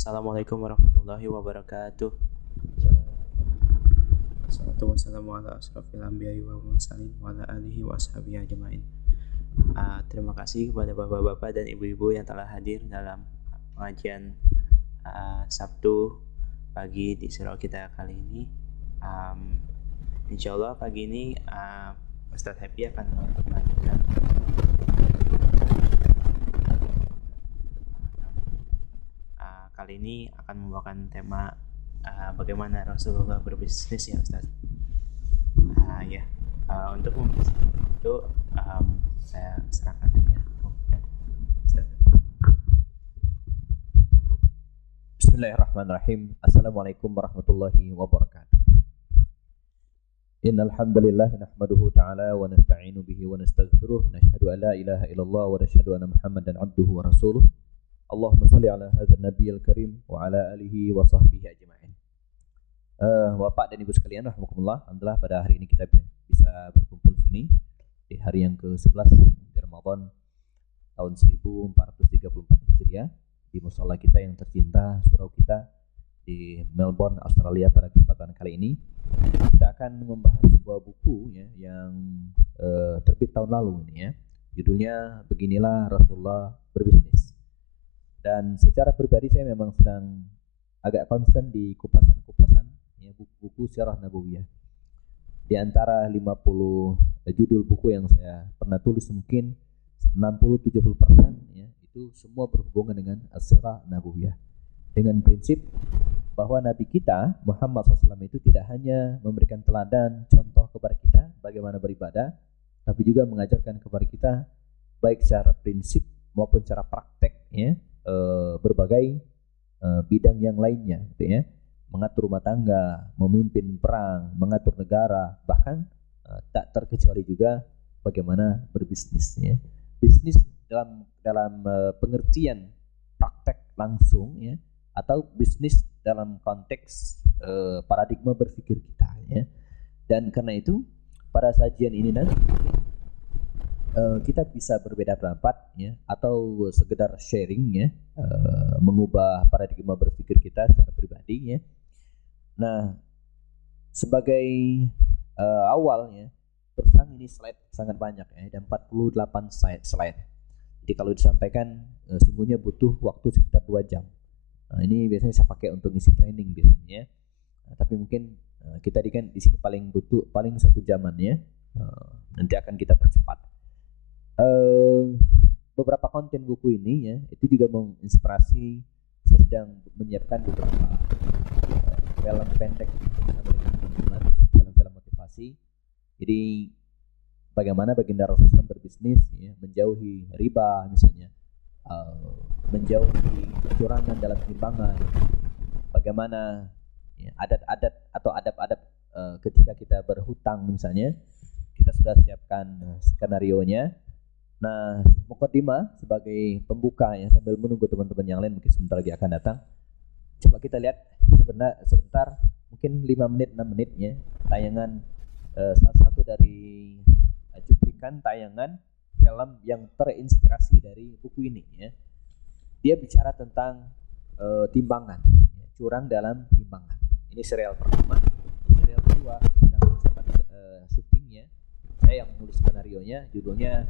Assalamualaikum warahmatullahi wabarakatuh. Wassalatu wassalamu ala asrofil anbiya'i wal mursalin wa ala alihi wa ashabihi ajmain. Terima kasih kepada bapak-bapak dan ibu-ibu yang telah hadir dalam pengajian Sabtu pagi di surau kita kali ini. Insya Allah pagi ini Ustadz Happy akan melanjutkan kali ini akan membawakan tema bagaimana Rasulullah berbisnis ya Ustaz. Untuk membisnis itu saya serahkan aja Ustaz. Bismillahirrahmanirrahim. Assalamualaikum warahmatullahi wabarakatuh. Innal hamdalillah nahmaduhu ta'ala wa nasta'inu bihi wa nastaghfiruh. Nashhadu an la ilaha illallah wa nashhadu anna Muhammadan 'abduhu wa rasuluh. Allahumma shalli ala hadzal nabiyil karim wa ala alihi wa sahbihi ajma'in. Bapak dan Ibu sekalian, rahmatullah. Alhamdulillah pada hari ini kita bisa berkumpul di sini di hari yang ke-11 di Ramadan tahun 1434 Hijriah di musala kita yang tercinta, surau kita di Melbourne, Australia. Pada kesempatan kali ini kita akan membahas sebuah buku ya, yang terbit tahun lalu ini ya. Judulnya Beginilah Rasulullah Berbisnis. Dan secara pribadi saya memang sedang agak concern di kupasan-kupasan ya, buku-buku Sirah Nabawiyah. Di antara 50 judul buku yang saya pernah tulis, mungkin 60-70% ya, itu semua berhubungan dengan Sirah Nabawiyah. Dengan prinsip bahwa Nabi kita Muhammad SAW itu tidak hanya memberikan teladan contoh kepada kita bagaimana beribadah, tapi juga mengajarkan kepada kita baik secara prinsip maupun secara praktek ya, berbagai bidang yang lainnya gitu ya. Mengatur rumah tangga, memimpin perang, mengatur negara, bahkan tak terkecuali juga bagaimana berbisnis ya. Bisnis dalam pengertian praktek langsung ya, atau bisnis dalam konteks paradigma berpikir kita ya. Dan karena itu pada sajian ini nanti kita bisa berbeda pendapat ya, atau sekedar sharing ya, mengubah paradigma berpikir kita secara pribadi ya. Nah, sebagai awal ya, terus terang ini slide sangat banyak ya, ada 48 slide. Jadi kalau disampaikan sungguhnya butuh waktu sekitar 2 jam. Nah, ini biasanya saya pakai untuk ngisi training biasanya. Tapi mungkin kita di sini paling 1 jaman ya. Nanti akan kita percepat. Beberapa konten buku ini ya, itu juga menginspirasi. Saya sedang menyiapkan beberapa film pendek bersama dengan teman-teman, film-film motivasi. Jadi bagaimana baginda Rasulullah berbisnis ya, menjauhi riba misalnya, menjauhi kecurangan dalam timbangan, bagaimana ya, adat-adat atau adab-adab ketika kita berhutang misalnya, kita sudah siapkan skenario-nya. Nah, mukadimah sebagai pembuka ya, sambil menunggu teman-teman yang lain mungkin sebentar lagi akan datang. Coba kita lihat sebentar mungkin 5 menit 6 menit ya, tayangan salah satu dari cuplikan tayangan film yang terinspirasi dari buku ini ya. Dia bicara tentang timbangan ya, curang dalam timbangan. Ini serial pertama. Serial kedua sedang persiapan syutingnya. Saya yang menulis skenario-nya, judulnya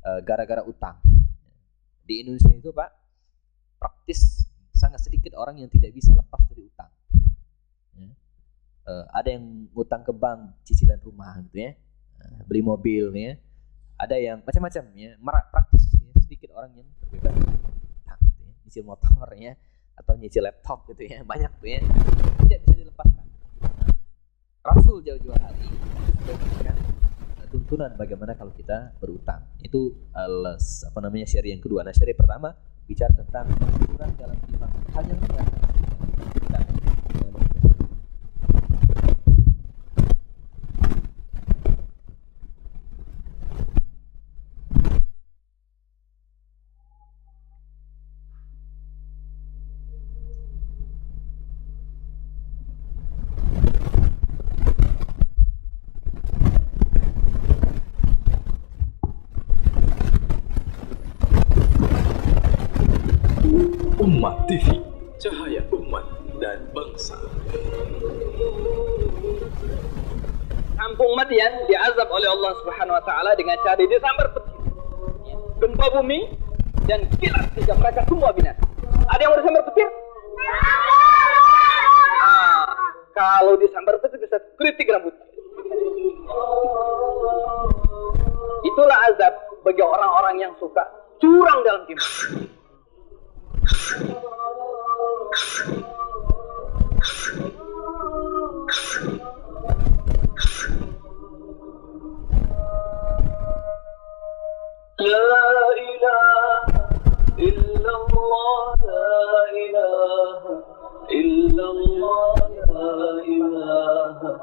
Gara-gara Utang. Di Indonesia itu Pak, praktis sangat sedikit orang yang tidak bisa lepas dari utang ya. Ada yang utang ke bank cicilan rumah gitu ya, beli mobil ya. Ada yang macam-macam ya, praktis ya. Sedikit orang yang terbebas dari utang gitu ya. Nyicil motor ya, atau nyicil laptop gitu ya, banyak tuh ya, tidak bisa dilepaskan. Rasul jauh-jauh hari itu sudah memberikan tuntunan bagaimana kalau kita berutang. Itu seri yang kedua. Nah, seri pertama bicara tentang curang dalam timbangan. Hal yang tidak kita Ummah TV, cahaya umat dan bangsa. Kampung Madian diazab oleh Allah Subhanahu wa taala dengan cara disambar petir, gempa bumi dan kilat sehingga mereka semua binasa. Ada yang mau disambar petir? Kalau disambar petir bisa kritik rambut. Itulah azab bagi orang-orang yang suka curang dalam timbangan. La ilaha illallah, la ilaha illallah, la ilaha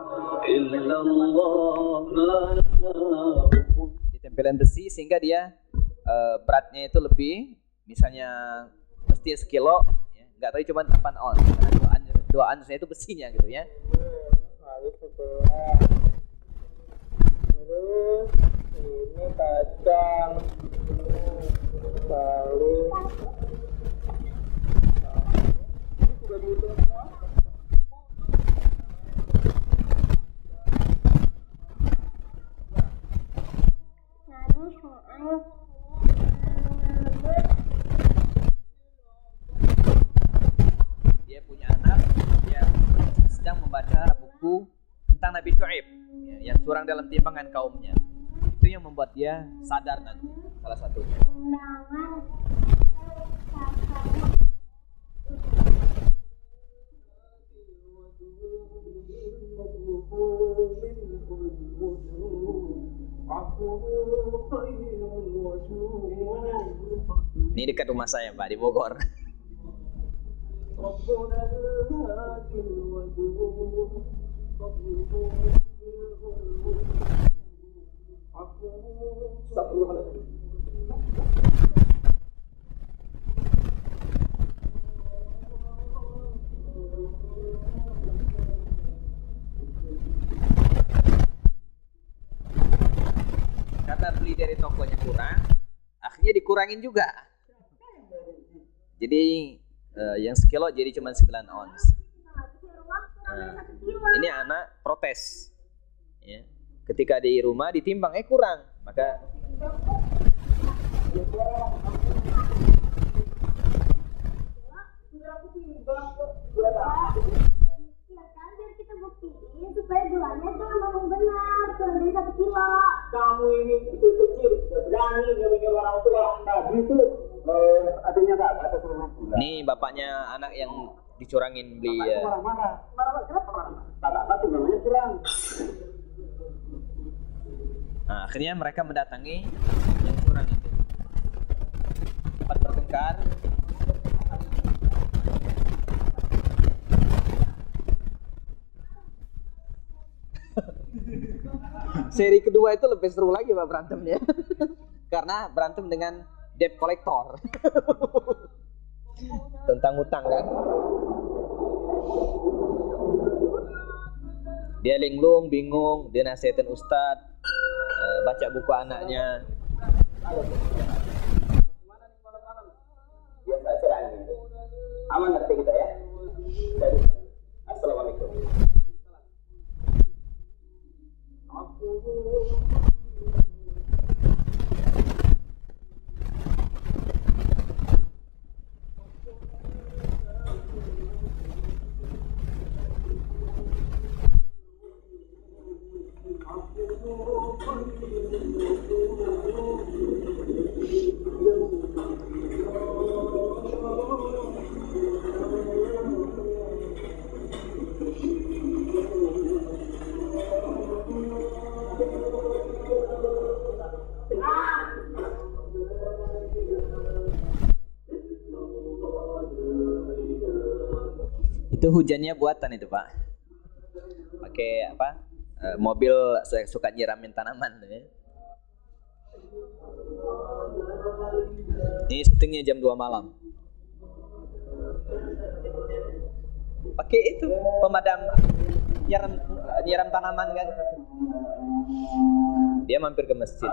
illallah. Ditempelan besi sehingga dia beratnya itu lebih, misalnya mesti sekilo, ya, nggak tahu cuma 8 ons, karena 2 onsnya itu besinya gitu ya. Terus ini kacang, lalu ini sudah dihitung semua. Dia punya anak yang sedang membaca buku tentang Nabi Shu'aib, ya, yang curang dalam timbangan kaumnya. Itu yang membuat dia sadar nanti, salah satunya. Ini dekat rumah saya, Pak, di Bogor. Karena beli dari tokonya kurang, akhirnya dikurangin juga. Jadi yang sekilo jadi cuma 9 ons. Ini anak protes, ya. Ketika di rumah ditimbang kurang, maka supaya gulanya tuh memang benar, kurang dari 1 kilo. Kamu ini itu kecil, berani nyuruh orang tua. Tadi itu adanya nggak ada suruh gula. nih bapaknya anak yang dicurangin beli ya. Marah-marah. Marah kenapa? Kakak tuh namanya curang. Nah, akhirnya mereka mendatangi yang curang itu. Sempat bertengkar. Seri kedua itu lebih seru lagi Pak berantemnya. Karena berantem dengan debt collector. Tentang utang kan. Dia linglung, bingung, dia nasihatin ustadz, baca buku anaknya. Biasa curang gitu. Aman ngerti kita ya. Assalamualaikum. Itu hujannya buatan itu Pak. Pakai apa? Mobil suka nyiramin tanaman ya. Ini syutingnya jam 2 malam. Pakai itu pemadam nyiram tanaman kan. Dia mampir ke masjid.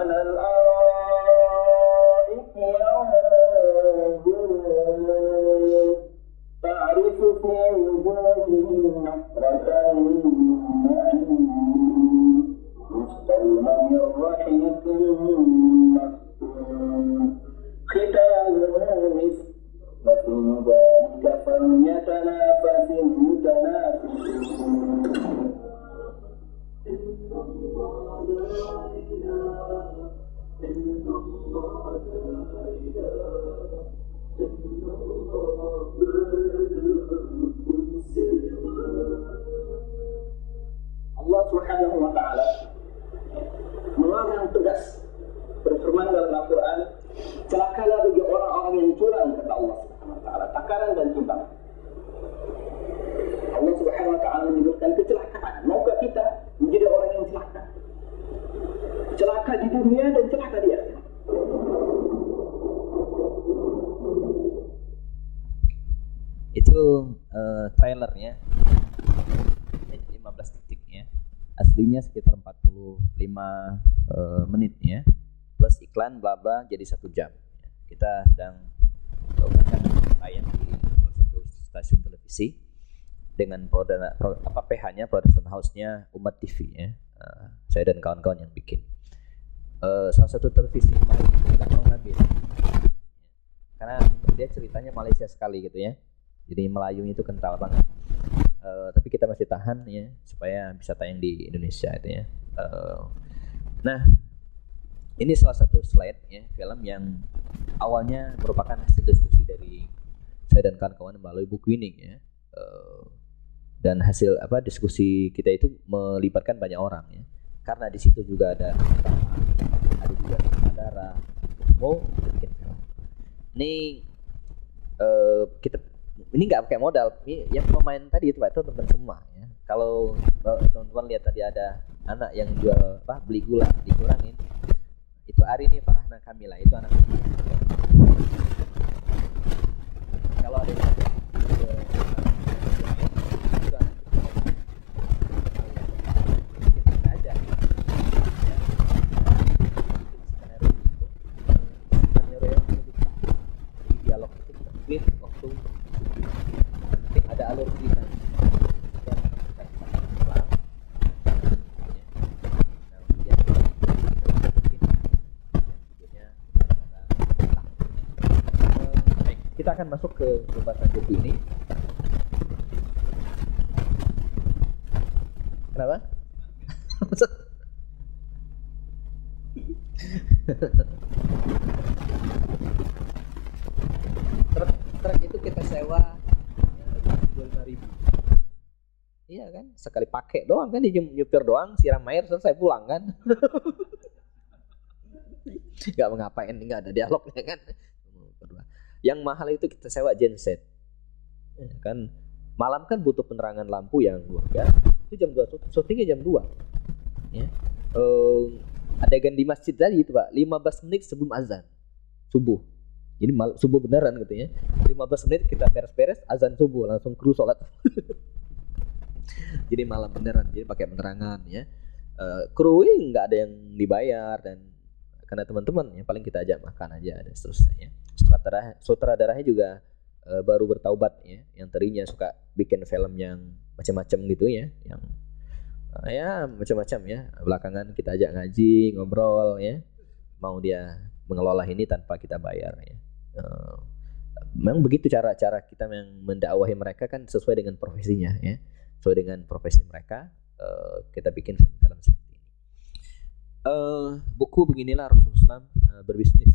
Itu trailernya 15 detik ya. Aslinya sekitar 45 menit ya. Plus iklan bla bla jadi 1 jam. Kita sedang bahkan tayang di salah satu stasiun televisi dengan PH-nya, production house-nya Umat TV ya. Saya dan kawan-kawan yang bikin. Salah satu televisi Malaysia tidak mau ngambil karena dia ceritanya Malaysia sekali gitu ya, jadi Melayunya itu kental banget. Tapi kita masih tahan ya supaya bisa tayang di Indonesia itu ya. Nah, ini salah satu slide ya, film yang awalnya merupakan hasil diskusi dari saya dan kawan-kawan melalui buku ini ya. Dan hasil diskusi kita itu melibatkan banyak orang ya, karena di situ juga ada juga sutradara mau bikin film. Ini kita ini nggak pakai modal. Ini yang pemain tadi itu Pak, itu teman semua ya. Kalau teman-teman lihat tadi ada anak yang jual beli gula dikurangin, itu Arini Farhana Kamila, itu anak. Kalau ada yang waktu ada alur cerita kita akan masuk ke pembahasan buku ini. Kenapa? Truk itu kita sewa 25.000. Iya kan, sekali pakai doang kan, nyupir doang, siram air, selesai pulang kan. Gak mengapain, gak ada dialognya kan. Yang mahal itu kita sewa genset ya kan, malam kan butuh penerangan lampu yang luar biasa. Itu jam 2, syutingnya jam 2 ya. Adegan di masjid tadi itu Pak, 15 menit sebelum azan subuh. Jadi subuh beneran gitu ya. 15 menit kita beres-beres, azan subuh langsung kru sholat. Jadi malam beneran, jadi pakai penerangan ya. Kru nggak ada yang dibayar, dan karena teman-teman yang paling kita ajak makan aja dan seterusnya ya. Sutradaranya juga baru bertaubat ya, yang tadinya suka bikin film yang macam-macam gitu ya, yang ya macam-macam ya. Belakangan kita ajak ngaji, ngobrol ya, mau dia mengelola ini tanpa kita bayar ya. Memang begitu cara kita yang mendakwahi mereka kan, sesuai dengan profesinya ya, sesuai dengan profesi mereka. Kita bikin film seperti ini. Buku Beginilah Rasulullah Berbisnis,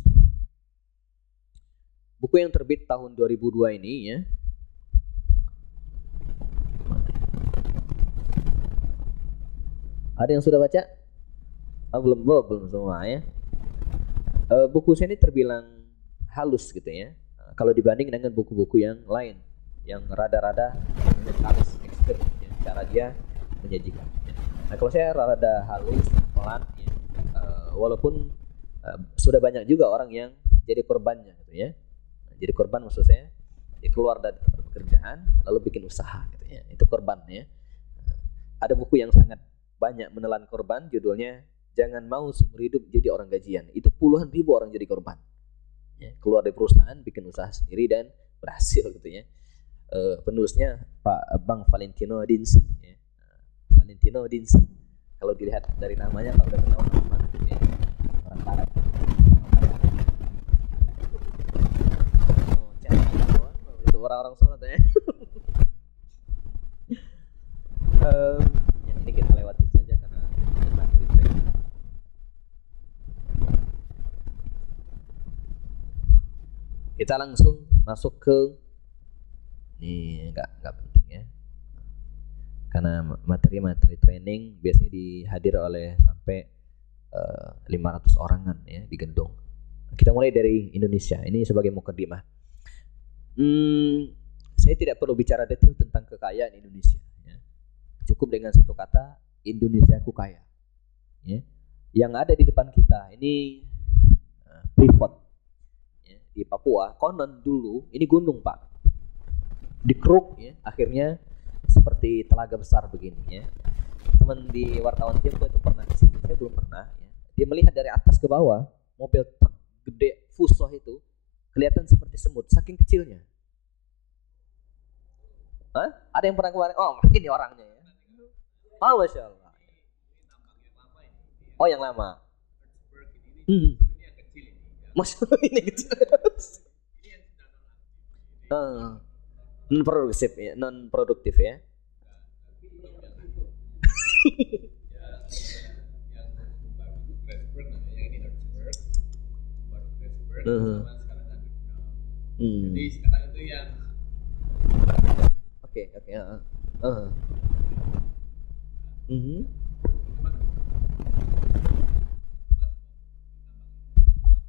buku yang terbit tahun 2002 ini ya. Ada yang sudah baca? Belum semua ya. Buku saya ini terbilang halus gitu ya, kalau dibanding dengan buku-buku yang lain yang rada-rada halus, ekstrim ya, cara dia menyajikan ya. Nah, kalau saya rada halus, pelan ya, walaupun sudah banyak juga orang yang jadi korbannya gitu ya. Jadi korban maksud saya, dia keluar dari tempat pekerjaan lalu bikin usaha gitu ya, itu korban ya. Ada buku yang sangat banyak menelan korban, judulnya Jangan Mau Seumur Hidup Jadi Orang Gajian. Itu puluhan ribu orang jadi korban ya, keluar dari perusahaan, bikin usaha sendiri dan berhasil gitu ya. Penulisnya Pak Bang Valentino Dinsi ya. Valentino Dinsi, kalau dilihat dari namanya kalau udah kenal mana gitu ya, orang barat. Itu orang-orang sholat ya. Ya, ini kita lewatin saja karena materi training. Kita langsung masuk ke ini, nggak penting ya, karena materi training biasanya dihadir oleh sampai 500 orangan ya di Gendong. Kita mulai dari Indonesia, ini sebagai mukaddimah. Saya tidak perlu bicara detail tentang kekayaan Indonesia ya. Cukup dengan satu kata, Indonesiaku kaya ya. Yang ada di depan kita ini Freeport ya, di Papua. Konon dulu ini gunung Pak dikeruk ya, akhirnya seperti telaga besar begini ya. Teman di wartawan Tiongkok itu pernah kesini, saya belum pernah ya. Dia melihat dari atas ke bawah mobil truk gede Fuso itu kelihatan seperti semut saking kecilnya. Hah? Ada yang pernah kemarin? Oh, ini orangnya ya. Oh, Masya Allah. Oh, yang lama. Masya Allah, ini kecil. Non produktif ya, non produktif ya. Jadi sekarang itu yang Oke.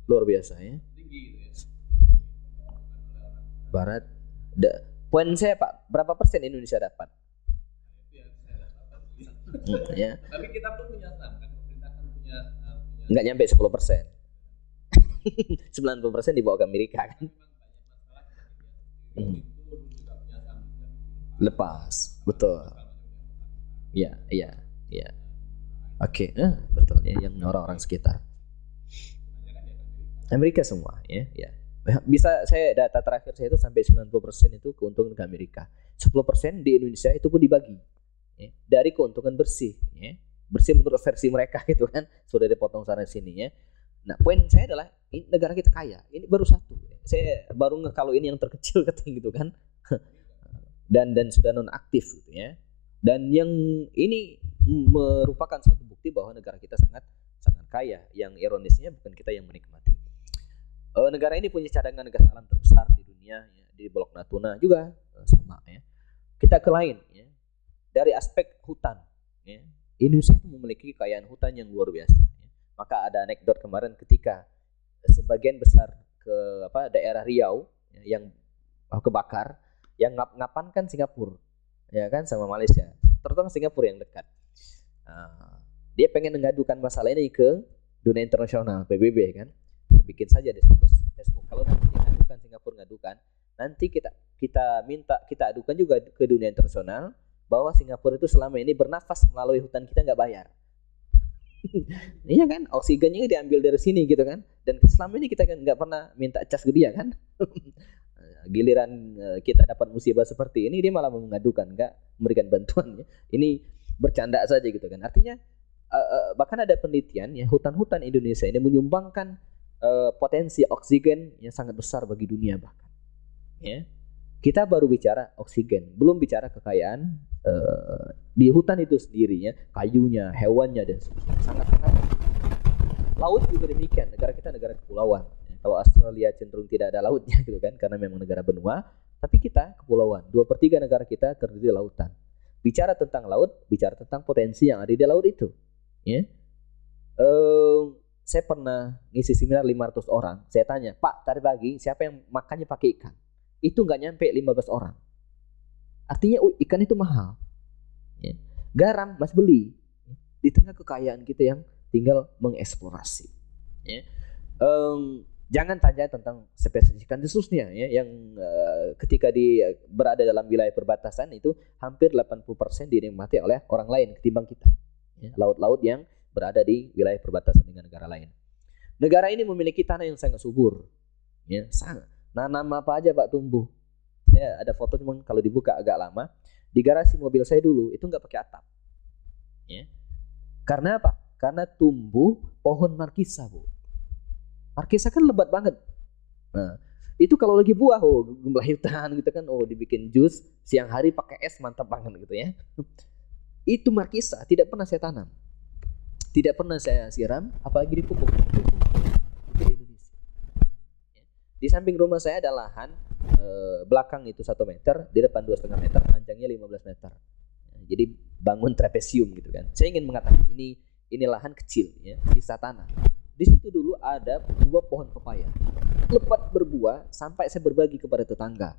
Luar biasa ya. tinggi gitu ya. Barat. Poin saya Pak, berapa persen Indonesia dapat? Ya. Tapi kita pun punya saham kan, pemerintah kan punya Nggak nyampe 10%. 90% dibawa ke Amerika kan. Lepas, betul. Iya. Oke, betul ya, yang orang-orang sekitar. Amerika semua ya. Bisa saya data terakhir saya itu sampai 90% itu keuntungan ke Amerika. 10% di Indonesia itu pun dibagi. Ya, dari keuntungan bersih ya. Bersih menurut versi mereka gitu kan. Sudah dipotong sana sini ya. Nah, poin saya adalah ini negara kita kaya. Ini baru satu. Saya baru kalau ini yang terkecil katanya gitu kan. Dan sudah non aktif gitu ya. Dan yang ini merupakan satu bukti bahwa negara kita sangat kaya. Yang ironisnya bukan kita yang menikmati. Negara ini punya cadangan gas alam terbesar di dunia ya, di Blok Natuna juga sama ya. Kita ke lain ya. Dari aspek hutan ya. Indonesia itu memiliki kekayaan hutan yang luar biasa ya. Maka ada anekdot kemarin ketika sebagian besar ke daerah Riau ya, yang kebakar, yang ngapankan Singapura ya kan sama Malaysia, terutama Singapura yang dekat. Dia pengen mengadukan masalah ini ke dunia internasional, PBB kan. Bikin saja di status Facebook. Kalau nanti ngadukan Singapura ngadukan, nanti kita adukan juga ke dunia internasional bahwa Singapura itu selama ini bernafas melalui hutan kita nggak bayar. Iya kan, oksigennya diambil dari sini gitu kan, dan selama ini kita kan nggak pernah minta cas ke dia kan. Giliran kita dapat musibah seperti ini dia malah mengadukan, nggak memberikan bantuan ya. Ini bercanda saja gitu kan. Artinya bahkan ada penelitian ya, hutan-hutan Indonesia ini menyumbangkan potensi oksigen yang sangat besar bagi dunia bahkan ya. Kita baru bicara oksigen, belum bicara kekayaan di hutan itu sendirinya, kayunya, hewannya dan sangat-sangat. Laut juga demikian, negara kita negara kepulauan. Kalau Australia cenderung tidak ada lautnya gitu kan, karena memang negara benua, tapi kita kepulauan. 2/3 negara kita terdiri lautan. Bicara tentang laut, bicara tentang potensi yang ada di laut itu. Ya. Saya pernah ngisi seminar 500 orang. Saya tanya, Pak, tadi pagi siapa yang makannya pakai ikan? Itu nggak nyampe 15 orang. Artinya ikan itu mahal. Ya. Garam masih beli. Di tengah kekayaan kita yang tinggal mengeksplorasi. Ya. Jangan tanya tentang spesies ikan khususnya ya, yang ketika berada dalam wilayah perbatasan itu hampir 80% dinikmati oleh orang lain ketimbang kita. Ya. Laut-laut yang berada di wilayah perbatasan dengan negara lain. Negara ini memiliki tanah yang sangat subur. Ya, sangat. Nanam apa aja Pak tumbuh. Saya ada foto cuma kalau dibuka agak lama. Di garasi mobil saya dulu itu nggak pakai atap. Ya. Karena apa? Karena tumbuh pohon markisa, Bu. Markisa kan lebat banget. Nah, itu kalau lagi buah, melahirkan gitu kan, dibikin jus, siang hari pakai es mantap banget gitu ya. Itu markisa tidak pernah saya tanam. Tidak pernah saya siram, apalagi dipupuk. Itu di Indonesia. Di samping rumah saya ada lahan, belakang itu 1 meter, di depan 2,5 meter, panjangnya 15 meter. Jadi bangun trapesium gitu kan. Saya ingin mengatakan ini lahan kecil ya, sisa tanah. Di situ dulu ada 2 pohon pepaya. Lebat berbuah sampai saya berbagi kepada tetangga.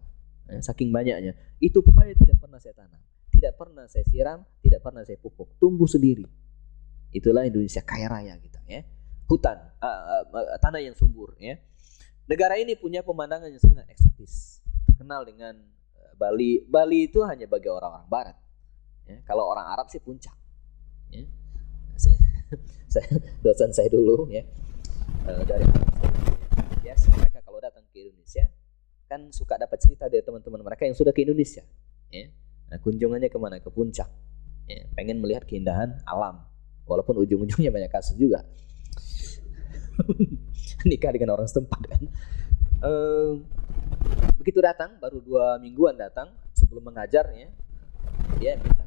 Saking banyaknya. Itu pepaya tidak pernah saya tanam, tidak pernah saya siram, tidak pernah saya pupuk. Tumbuh sendiri. Itulah Indonesia kaya raya kita ya. Hutan, tanah yang subur ya. Negara ini punya pemandangan yang sangat eksotis. Terkenal dengan Bali itu hanya bagi orang-orang Barat. Ya, kalau orang Arab sih puncak. Ya. Dosen saya dulu ya dari Arab Saudi. Biasa mereka kalau datang ke Indonesia kan suka dapat cerita dari teman-teman mereka yang sudah ke Indonesia. Ya. Nah, kunjungannya kemana? Ke puncak. Ya, pengen melihat keindahan alam. Walaupun ujung-ujungnya banyak kasus juga. Nikah dengan orang setempat kan. Begitu datang, baru 2 mingguan datang sebelum mengajar ya, dia minta.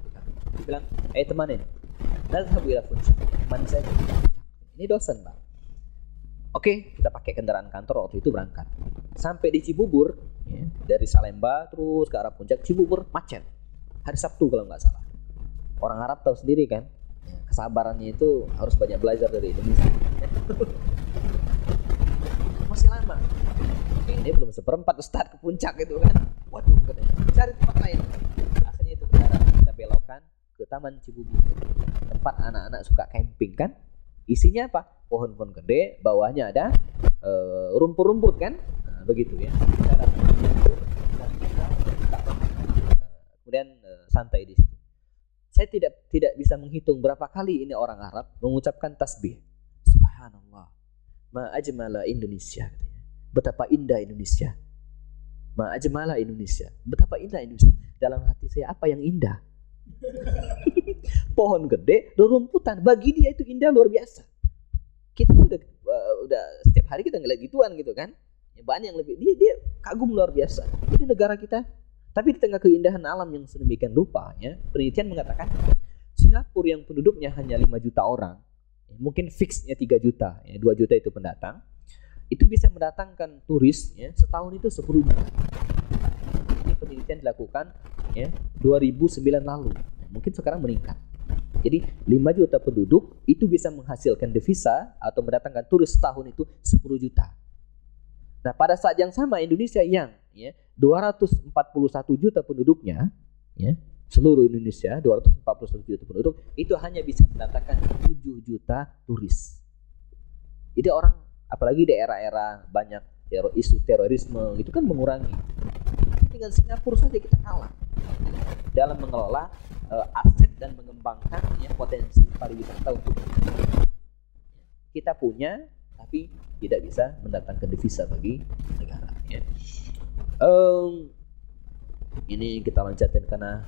Dia bilang, temanin, nadhabu ila puncak. Temani saya ke puncak. Ini dosen, Bang. Oke, kita pakai kendaraan kantor waktu itu berangkat. Sampai di Cibubur, ya, dari Salemba terus ke arah puncak, Cibubur macet. Hari Sabtu kalau nggak salah. Orang Arab tahu sendiri kan, ya, kesabarannya itu harus banyak belajar dari Indonesia. Masih lama. Ini belum seperempat Ustaz ke puncak itu kan. Waduh, katanya, cari tempat lain. Akhirnya itu kita belokkan ke Taman Cibubur. Tempat anak-anak suka camping kan. Isinya apa? Pohon-pohon gede, bawahnya ada rumput-rumput kan. Nah, begitu ya. Kemudian santai di situ. Saya tidak bisa menghitung berapa kali ini orang Arab mengucapkan tasbih. Subhanallah. Ma ajmala Indonesia katanya. Betapa indah Indonesia. Ma ajmala Indonesia. Betapa indah Indonesia. Dalam hati saya apa yang indah? Pohon gede, rumputan. Bagi dia itu indah luar biasa. Kita sudah setiap hari kita ngeliat gituan gitu kan. Ya, banyak yang lebih dia kagum luar biasa. Jadi negara kita, tapi di tengah keindahan alam yang sedemikian rupa ya, penelitian mengatakan Singapura yang penduduknya hanya 5 juta orang, ya, mungkin fixnya 3 juta, ya, 2 juta itu pendatang, itu bisa mendatangkan turis ya, setahun itu 10 juta. Ini penelitian dilakukan ya 2009 lalu. Mungkin sekarang meningkat. Jadi 5 juta penduduk itu bisa menghasilkan devisa atau mendatangkan turis setahun itu 10 juta. Nah, pada saat yang sama Indonesia yang ya 241 juta penduduknya ya, seluruh Indonesia 241 juta penduduk itu hanya bisa mendatangkan 7 juta turis. Jadi orang apalagi di era-era banyak isu terorisme itu kan mengurangi. Dengan Singapura saja kita kalah dalam mengelola aset dan mengembangkan ya, potensi pariwisata untuk kita punya, tapi tidak bisa mendatangkan devisa bagi negara. Ya. Ini kita loncatin karena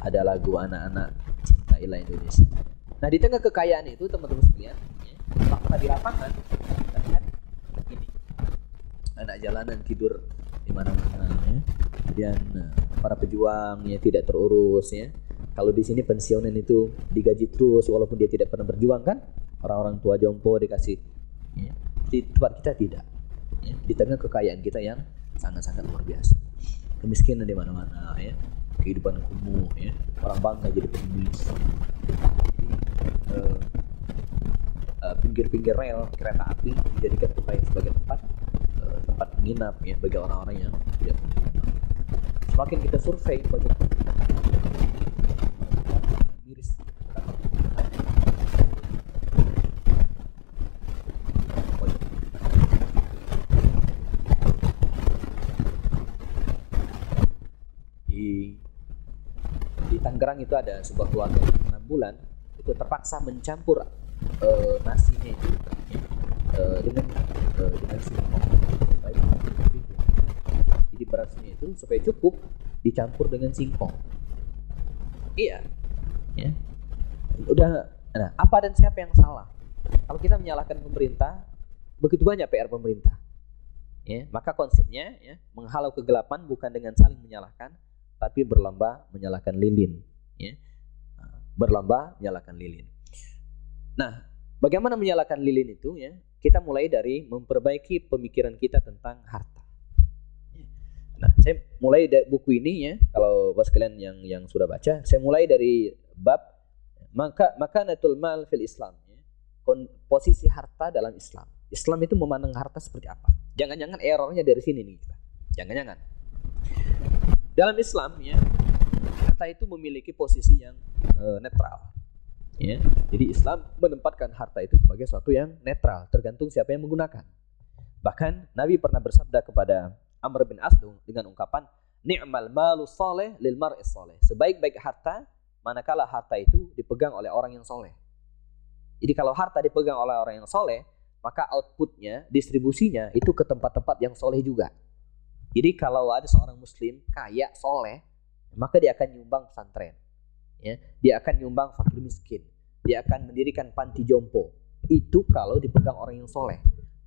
ada lagu anak-anak cintailah Indonesia. Nah, di tengah kekayaan itu teman-teman sekalian, ya, fakta di lapangan kita lihat ini anak jalanan tidur di mana-mana ya. Dan para pejuang ya tidak terurus ya. Kalau di sini pensiunan itu digaji terus walaupun dia tidak pernah berjuang kan. Orang-orang tua jompo dikasih ya. Di tempat kita tidak. Ya. Di tengah kekayaan kita yang sangat-sangat luar biasa. Kemiskinan di mana-mana ya. Kehidupan kumuh ya. Orang bangga jadi penulis. Pinggir-pinggir rel kereta api dijadikan sebagai tempat menginap ya bagi orang-orang yang tidak punya. Semakin kita survei pojok miris di Tangerang itu ada sebuah keluarga 6 bulan itu terpaksa mencampur nasinya itu dengan singkong. Jadi berasnya itu supaya cukup dicampur dengan singkong. Iya. Ya. Udah. Nah, apa dan siapa yang salah? Kalau kita menyalahkan pemerintah, begitu banyak PR pemerintah. Ya, maka konsepnya ya, menghalau kegelapan bukan dengan saling menyalahkan, tapi berlomba menyalahkan lilin. Ya. Berlomba menyalahkan lilin. Nah, bagaimana menyalakan lilin itu ya? Kita mulai dari memperbaiki pemikiran kita tentang harta. Nah, saya mulai dari buku ini ya, kalau bos kalian yang sudah baca, saya mulai dari bab makanatul mal fil Islam ya. Posisi harta dalam Islam. Islam itu memandang harta seperti apa? Jangan-jangan errornya dari sini nih kita. Jangan-jangan. Dalam Islam ya, harta itu memiliki posisi yang netral. Ya, jadi Islam menempatkan harta itu sebagai sesuatu yang netral, tergantung siapa yang menggunakan. Bahkan Nabi pernah bersabda kepada Amr bin As dengan ungkapan Ni'mal malu saleh lil mar'i saleh. Sebaik-baik harta manakala harta itu dipegang oleh orang yang soleh. Jadi kalau harta dipegang oleh orang yang soleh, maka outputnya, distribusinya itu ke tempat-tempat yang soleh juga. Jadi kalau ada seorang muslim kaya, soleh, maka dia akan nyumbang pesantren, ya. Dia akan nyumbang fakir miskin, dia akan mendirikan panti jompo. Itu kalau dipegang orang yang soleh.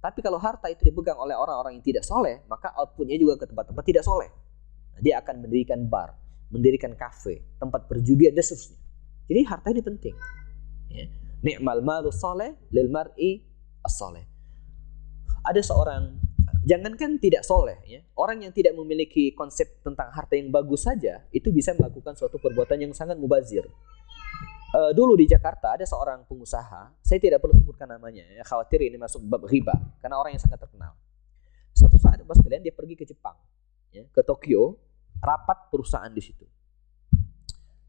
Tapi kalau harta itu dipegang oleh orang-orang yang tidak soleh, maka outputnya juga ke tempat-tempat tidak soleh. Nah, dia akan mendirikan bar, mendirikan kafe, tempat perjudian dan seterusnya. Jadi harta ini penting, ya. Ni'mal malu saleh lil mar'i as-saleh. Ada seorang, jangankan tidak soleh, ya, orang yang tidak memiliki konsep tentang harta yang bagus saja itu bisa melakukan suatu perbuatan yang sangat mubazir. Dulu di Jakarta ada seorang pengusaha, saya tidak perlu sebutkan namanya, ya, khawatir ini masuk bab riba karena orang yang sangat terkenal. Suatu saat bos kalian dia pergi ke Jepang, ya, ke Tokyo, rapat perusahaan di situ.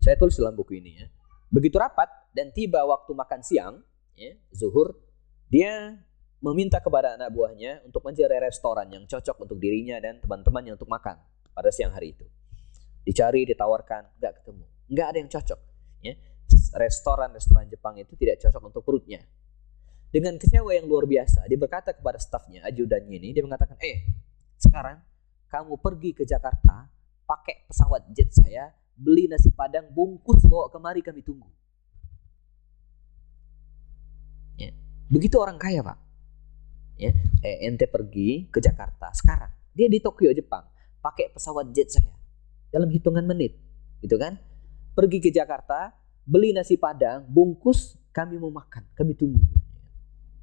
Saya tulis dalam buku ini, ya. Begitu rapat dan tiba waktu makan siang, ya, zuhur, dia meminta kepada anak buahnya untuk mencari restoran yang cocok untuk dirinya dan teman-temannya untuk makan pada siang hari itu. Dicari, ditawarkan, nggak ketemu, nggak ada yang cocok, ya. Restoran Jepang itu tidak cocok untuk perutnya. Dengan kecewa yang luar biasa, dia berkata kepada stafnya, ajudannya ini, dia mengatakan, sekarang kamu pergi ke Jakarta, pakai pesawat jet saya, beli nasi padang, bungkus, bawa kemari, kami tunggu. Ya. Begitu orang kaya, Pak. Ya. Ente pergi ke Jakarta, sekarang dia di Tokyo, Jepang, pakai pesawat jet saya, dalam hitungan menit, gitu kan? Pergi ke Jakarta, beli nasi padang, bungkus, kami mau makan, kami tunggu.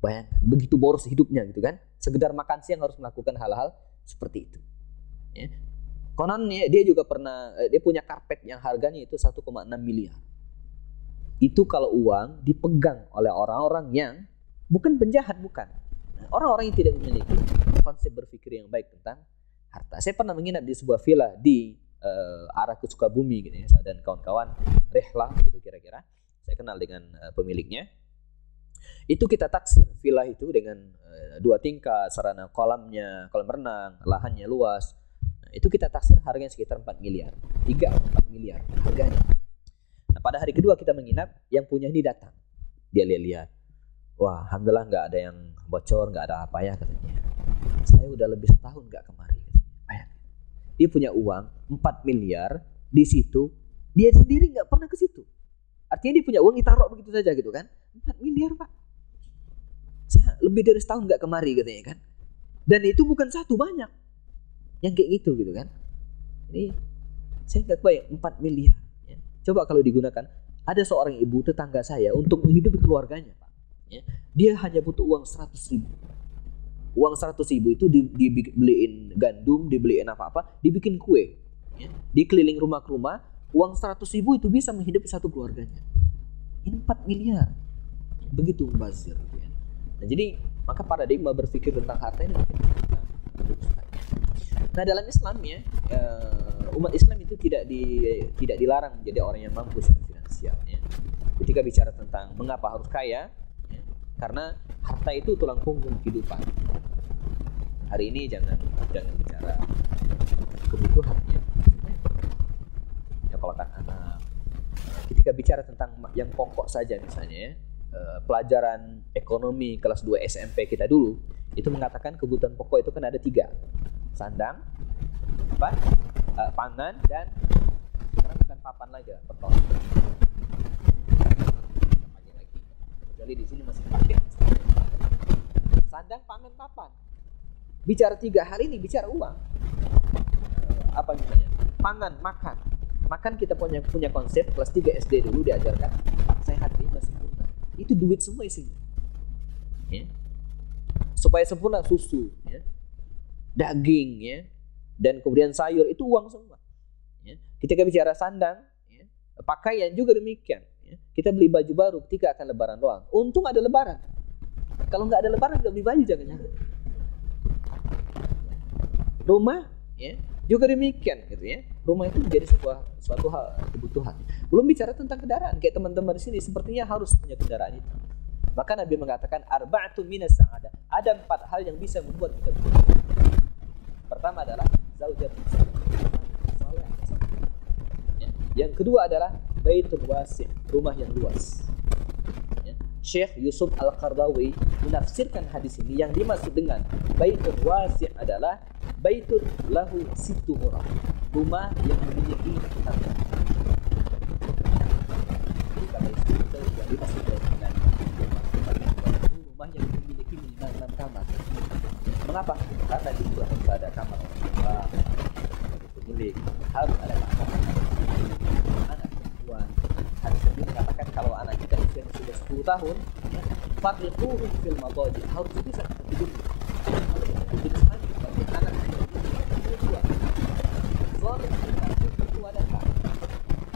Bayangkan, begitu boros hidupnya, gitu kan? Sekedar makan siang harus melakukan hal-hal seperti itu. Ya. Kononnya dia juga pernah, dia punya karpet yang harganya itu 1,6 miliar. Itu kalau uang dipegang oleh orang-orang yang bukan penjahat, bukan. Orang-orang yang tidak memiliki konsep berpikir yang baik tentang harta. Saya pernah menginap di sebuah villa di arah ke Sukabumi, gitu ya, dan kawan-kawan rehlah gitu kira-kira. Saya kenal dengan pemiliknya. Itu kita taksir villa itu dengan 2 tingkat, sarana kolamnya, kolam renang, lahannya luas. Itu kita taksir harganya sekitar 4 miliar 3-4 miliar harganya. Nah, pada hari kedua kita menginap, yang punya ini datang, dia lihat, wah alhamdulillah nggak ada yang bocor, nggak ada apa ya, katanya. Saya udah lebih setahun nggak kemari. Dia punya uang 4 miliar di situ, dia sendiri nggak pernah ke situ. Artinya dia punya uang ditaruh begitu saja, gitu kan? 4 miliar, Pak. Saya lebih dari setahun nggak kemari, katanya kan. Dan itu bukan satu, banyak yang kayak gitu kan. Ini saya nggak kebayang 4 miliar. Ya. Coba kalau digunakan, ada seorang ibu tetangga saya untuk menghidupi keluarganya, Pak. Ya. Dia hanya butuh uang 100.000. Uang 100.000 itu dibeliin gandum, dibeliin apa-apa, dibikin kue. Ya. Dikeliling rumah ke rumah, uang 100.000 itu bisa menghidupi satu keluarganya. Ini 4 miliar. Begitu mubazir. Ya. Nah, jadi maka paradigma berpikir tentang harta ini nah, dalam Islam, ya, umat Islam itu tidak dilarang menjadi orang yang mampu secara finansial, ya. Ketika bicara tentang mengapa harus kaya, ya, karena harta itu tulang punggung kehidupan. Hari ini jangan bicara kebutuhannya, nyekolahkan anak. Ketika bicara tentang yang pokok saja, misalnya, pelajaran ekonomi kelas 2 SMP kita dulu itu mengatakan kebutuhan pokok itu kan ada 3. Sandang, pangan, dan sekarang bukan papan lagi, beton. Pakai lagi. Kecuali di sini masih pakai. Sandang, pangan, papan. Bicara 3 hal ini, bicara uang. Apa misalnya? Pangan, makan. Makan kita punya konsep kelas 3 SD dulu diajarkan sehat 5 sempurna. Itu duit semua isinya. Ya. Supaya sempurna susu, ya. Daging, ya, dan kemudian sayur, itu uang semua. Ya. Ketika bicara sandang, ya, pakaian juga demikian. Ya. Kita beli baju baru ketika akan lebaran doang. Untung ada lebaran. Kalau nggak ada lebaran nggak beli baju, jangan-jangan. Rumah, ya, juga demikian, gitu ya. Rumah itu menjadi suatu hal kebutuhan. Belum bicara tentang kendaraan, kayak teman-teman di sini sepertinya harus punya kendaraan itu. Maka Nabi mengatakan arba'atun minas sa'adah. Ada 4 hal yang bisa membuat kita beruntung. Pertama adalah zaujatun salihah, Yang kedua adalah baitul wasi', rumah yang luas. Ya. Syekh Yusuf Al-Qardawi menafsirkan hadis ini, yang dimaksud dengan baitul wasi' adalah baitul lahu situ ghuraf, rumah yang memiliki tangga. Jadi kalau itu yang dimaksud dengan rumah yang memiliki minimal 6 kamar. Mengapa? Karena di situ harus ada kamar pemilik, harus ada kamar anak perempuan. Hadis ini mengatakan kalau anak kita usianya sudah 10 tahun, fadriquhu fil madaji, harus bisa tidur. Jadi bagi anak itu dua. Zalim itu ada tak?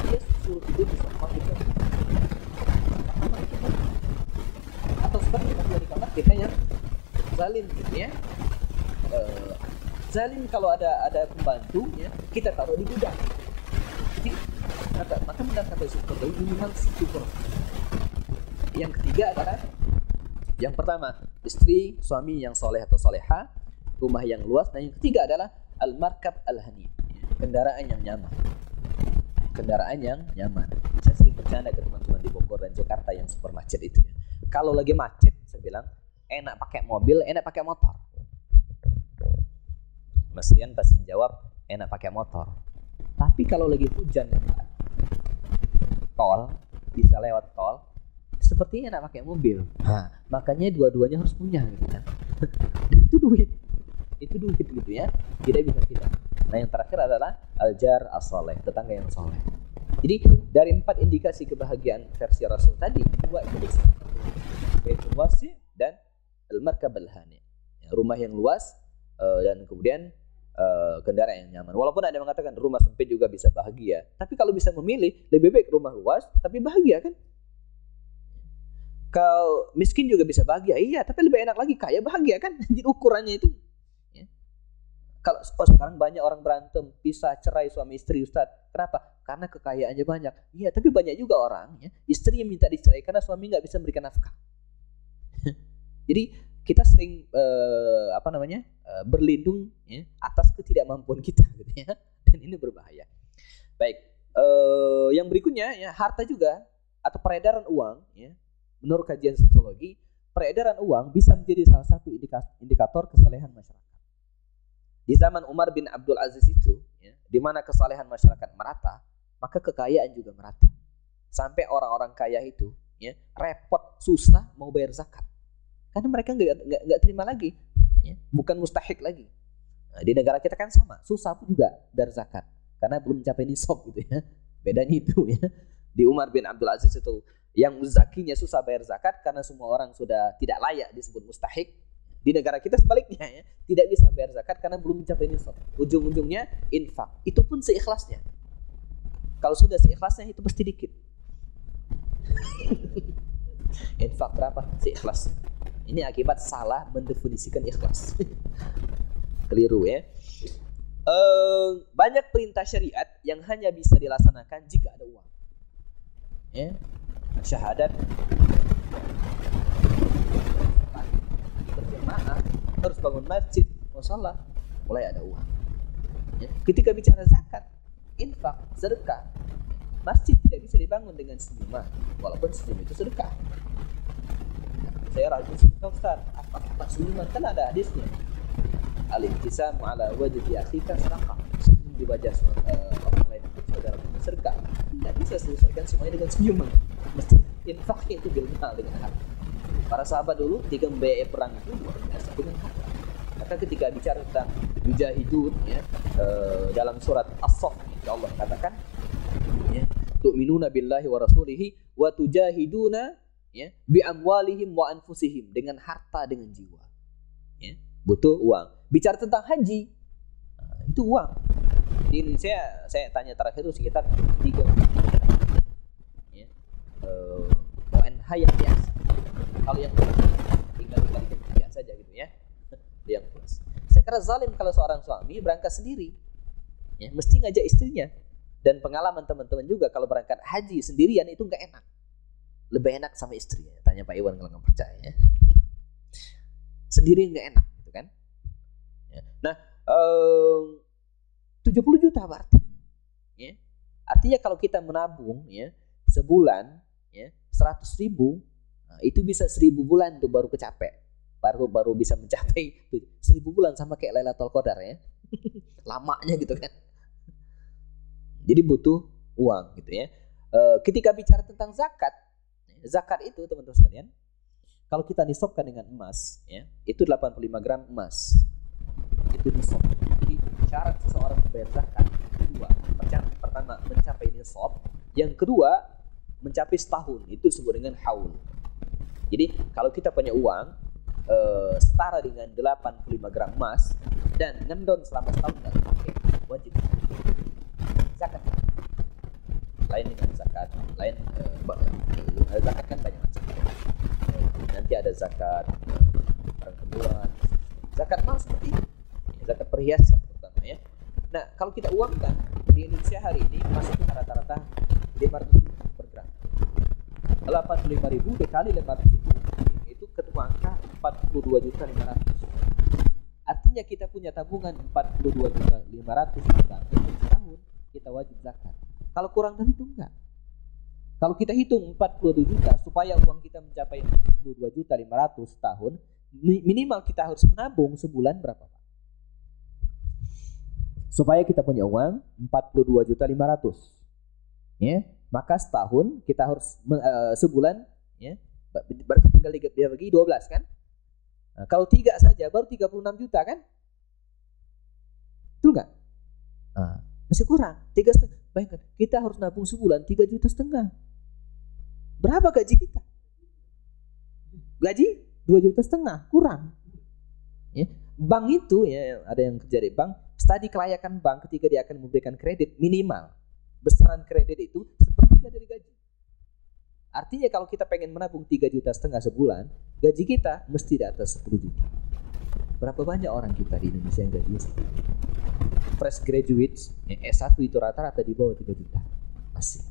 Dia suruh tidur di sofa kita. Atau sebaliknya kalau di kamar kita yang zalim gitu ya. Zalim kalau ada pembantu ya, kita taruh di gudang. Jadi maka benar kata Yusuf minimal situ. Yang ketiga adalah yang pertama istri suami yang soleh atau soleha, rumah yang luas. Dan yang ketiga adalah al-markab al-hani, kendaraan yang nyaman. Kendaraan yang nyaman. Saya sering bercanda ke teman-teman di Bogor dan Jakarta yang super macet itu ya. Kalau lagi macet saya bilang enak pakai mobil, enak pakai motor. Mas Rian pasti jawab enak pakai motor. Tapi kalau lagi hujan tol, bisa lewat tol, sepertinya enak pakai mobil. Nah, makanya dua-duanya harus punya gitu kan. Itu duit gitu ya. Tidak bisa tidak. Nah, yang terakhir adalah al-jar as-saleh, tetangga yang soleh. Jadi dari 4 indikasi kebahagiaan versi Rasul tadi, 2 itu disebut baitul wasi' dan al-markab al-hani. Rumah yang luas dan kemudian kendaraan yang nyaman. Walaupun ada yang mengatakan rumah sempit juga bisa bahagia, tapi kalau bisa memilih, lebih baik rumah luas tapi bahagia kan. Kalau miskin juga bisa bahagia, iya, tapi lebih enak lagi kaya bahagia kan. Jadi ukurannya itu ya. Kalau sekarang banyak orang berantem, pisah, cerai suami istri, Ustaz. Kenapa? Karena kekayaannya banyak. Iya, tapi banyak juga orang ya, istri yang minta dicerai karena suami nggak bisa memberikan nafkah. Jadi kita sering berlindung ya, atas ketidakmampuan kita gitu ya, dan ini berbahaya. Baik, yang berikutnya ya, harta juga atau peredaran uang ya. Menurut kajian sosiologi, peredaran uang bisa menjadi salah satu indikator kesalehan masyarakat. Di zaman Umar bin Abdul Aziz itu ya, di mana kesalehan masyarakat merata, maka kekayaan juga merata. Sampai orang-orang kaya itu ya, repot susah mau bayar zakat. Karena mereka nggak terima lagi, ya, bukan mustahik lagi. Nah, di negara kita kan sama, susah pun juga bayar zakat karena belum mencapai nisab gitu ya. Bedanya itu ya. Di Umar bin Abdul Aziz itu yang zakinya susah bayar zakat karena semua orang sudah tidak layak disebut mustahik. Di negara kita sebaliknya ya, tidak bisa bayar zakat karena belum mencapai nisab. Ujung-ujungnya infak, itu pun seikhlasnya. Kalau sudah seikhlasnya itu pasti dikit. Infak berapa? Seikhlasnya. Ini akibat salah mendefinisikan ikhlas. Keliru ya. Banyak perintah syariat yang hanya bisa dilaksanakan jika ada uang. Ya. Syahadat berjamaah, harus bangun masjid, mushola, mulai ada uang. Ya. Ketika bicara zakat, infak, sedekah, masjid tidak bisa dibangun dengan senyuman, walaupun senyum itu sedekah. Saya rajin sedekah, Ustaz. Apa senyuman? Kan ada hadisnya. Al-ibtisamu ala wajhi akhika sedekah. Senyum di wajah orang lain saudara sedekah. Tidak bisa selesaikan semuanya dengan senyuman. Mesti infaknya itu bilmal dengan harta. Para sahabat dulu ketika membiayai perang itu luar biasa dengan harta. Maka ketika bicara tentang mujahidun ya, dalam surat As-Saff Allah katakan ya, tu'minuna billahi wa rasulihi wa tujahiduna ya, bi amwalihim wa anfusihim, dengan harta dengan jiwa. Ya, butuh uang. Bicara tentang haji, itu uang. Di Indonesia saya tanya terakhir itu sekitar 3 ya. ONH yang biasa. Kalau yang tinggal dikalikan 3 saja gitu ya. Yang plus. Saya kira zalim kalau seorang suami berangkat sendiri. Ya, mesti ngajak istrinya. Dan pengalaman teman-teman juga kalau berangkat haji sendirian itu enggak enak. Lebih enak sama istri. Tanya Pak Iwan kalau nggak percaya ya. Sendiri nggak enak gitu kan. Nah 70 juta berarti ya. Artinya kalau kita menabung ya sebulan ya 100.000, nah, itu bisa 1000 bulan tuh baru kecapek. Baru bisa mencapai 1000 bulan sama kayak Lailatul Qadar ya. Lamanya gitu kan. Jadi butuh uang gitu ya. Ketika bicara tentang zakat itu teman-teman sekalian, kalau kita nisabkan dengan emas ya, itu 85 gram emas. Itu nisab. Jadi syarat seseorang membayar zakat kedua, pertama mencapai nisab, yang kedua mencapai setahun, itu disebut dengan haul. Jadi kalau kita punya uang setara dengan 85 gram emas dan ngendon selama setahun nggak dipakai, wajib zakat. Lain dengan zakat lain, zakat kan banyak macam. Nanti ada zakat barang kebutuhan, zakat mal seperti ini, zakat perhiasan pertama ya. Nah kalau kita uangkan di Indonesia hari ini masuk ke rata-rata 500.000 per gram. 85.000 dikali 500.000 itu ketemu angka 42.500.000. Artinya kita punya tabungan 42.500.000 juta untuk setahun, kita wajib zakat. Kalau kurang dari itu enggak. Kalau kita hitung 42 juta supaya uang kita mencapai 42.500.000 setahun, minimal kita harus menabung sebulan berapa, Pak? Supaya kita punya uang 42.500.000. Ya, maka setahun kita harus sebulan ya, berarti tinggal dibagi 12 kan? Nah, kalau 3 saja baru 36 juta kan? Betul nggak? Nah, masih kurang 3,5. Bayangkan kita harus nabung sebulan 3,5 juta. Berapa gaji kita? Gaji 2,5 juta kurang. Ya. Bank itu ya, ada yang kerja di bank, studi kelayakan bank ketika dia akan memberikan kredit minimal besaran kredit itu sepertiga dari gaji. Artinya kalau kita pengen menabung 3,5 juta sebulan, gaji kita mesti di atas 10 juta. Berapa banyak orang kita di Indonesia yang gajinya 10 juta? Fresh graduates S1 itu rata-rata di bawah 3 juta masih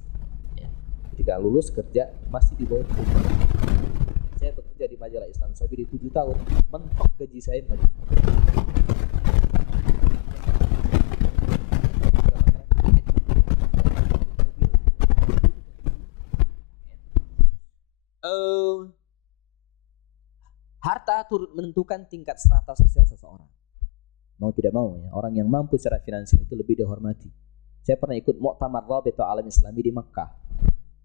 ya. Ketika lulus kerja masih di bawah 3 juta. Saya bekerja di majalah Islam Sabiri 7 tahun, mentok gaji saya 4 juta. Harta turut menentukan tingkat strata sosial seseorang. Mau tidak mau ya, orang yang mampu secara finansial itu lebih dihormati. Saya pernah ikut Muktamar Rabithah Alam Islami di Makkah.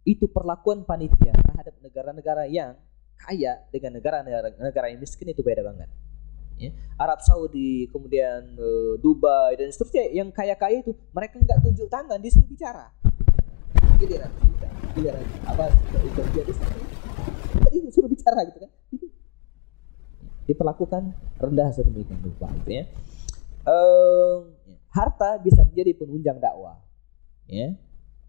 Itu perlakuan panitia terhadap negara-negara yang kaya dengan negara yang miskin itu beda banget. Ya. Arab Saudi, kemudian Dubai dan seterusnya yang kaya-kaya itu mereka nggak tunjuk tangan, disuruh bicara. Giliran apa itu jadi tadi disuruh bicara gitu kan. Diperlakukan rendah sedemikian rupa gitu ya. Harta bisa menjadi penunjang dakwah, ya,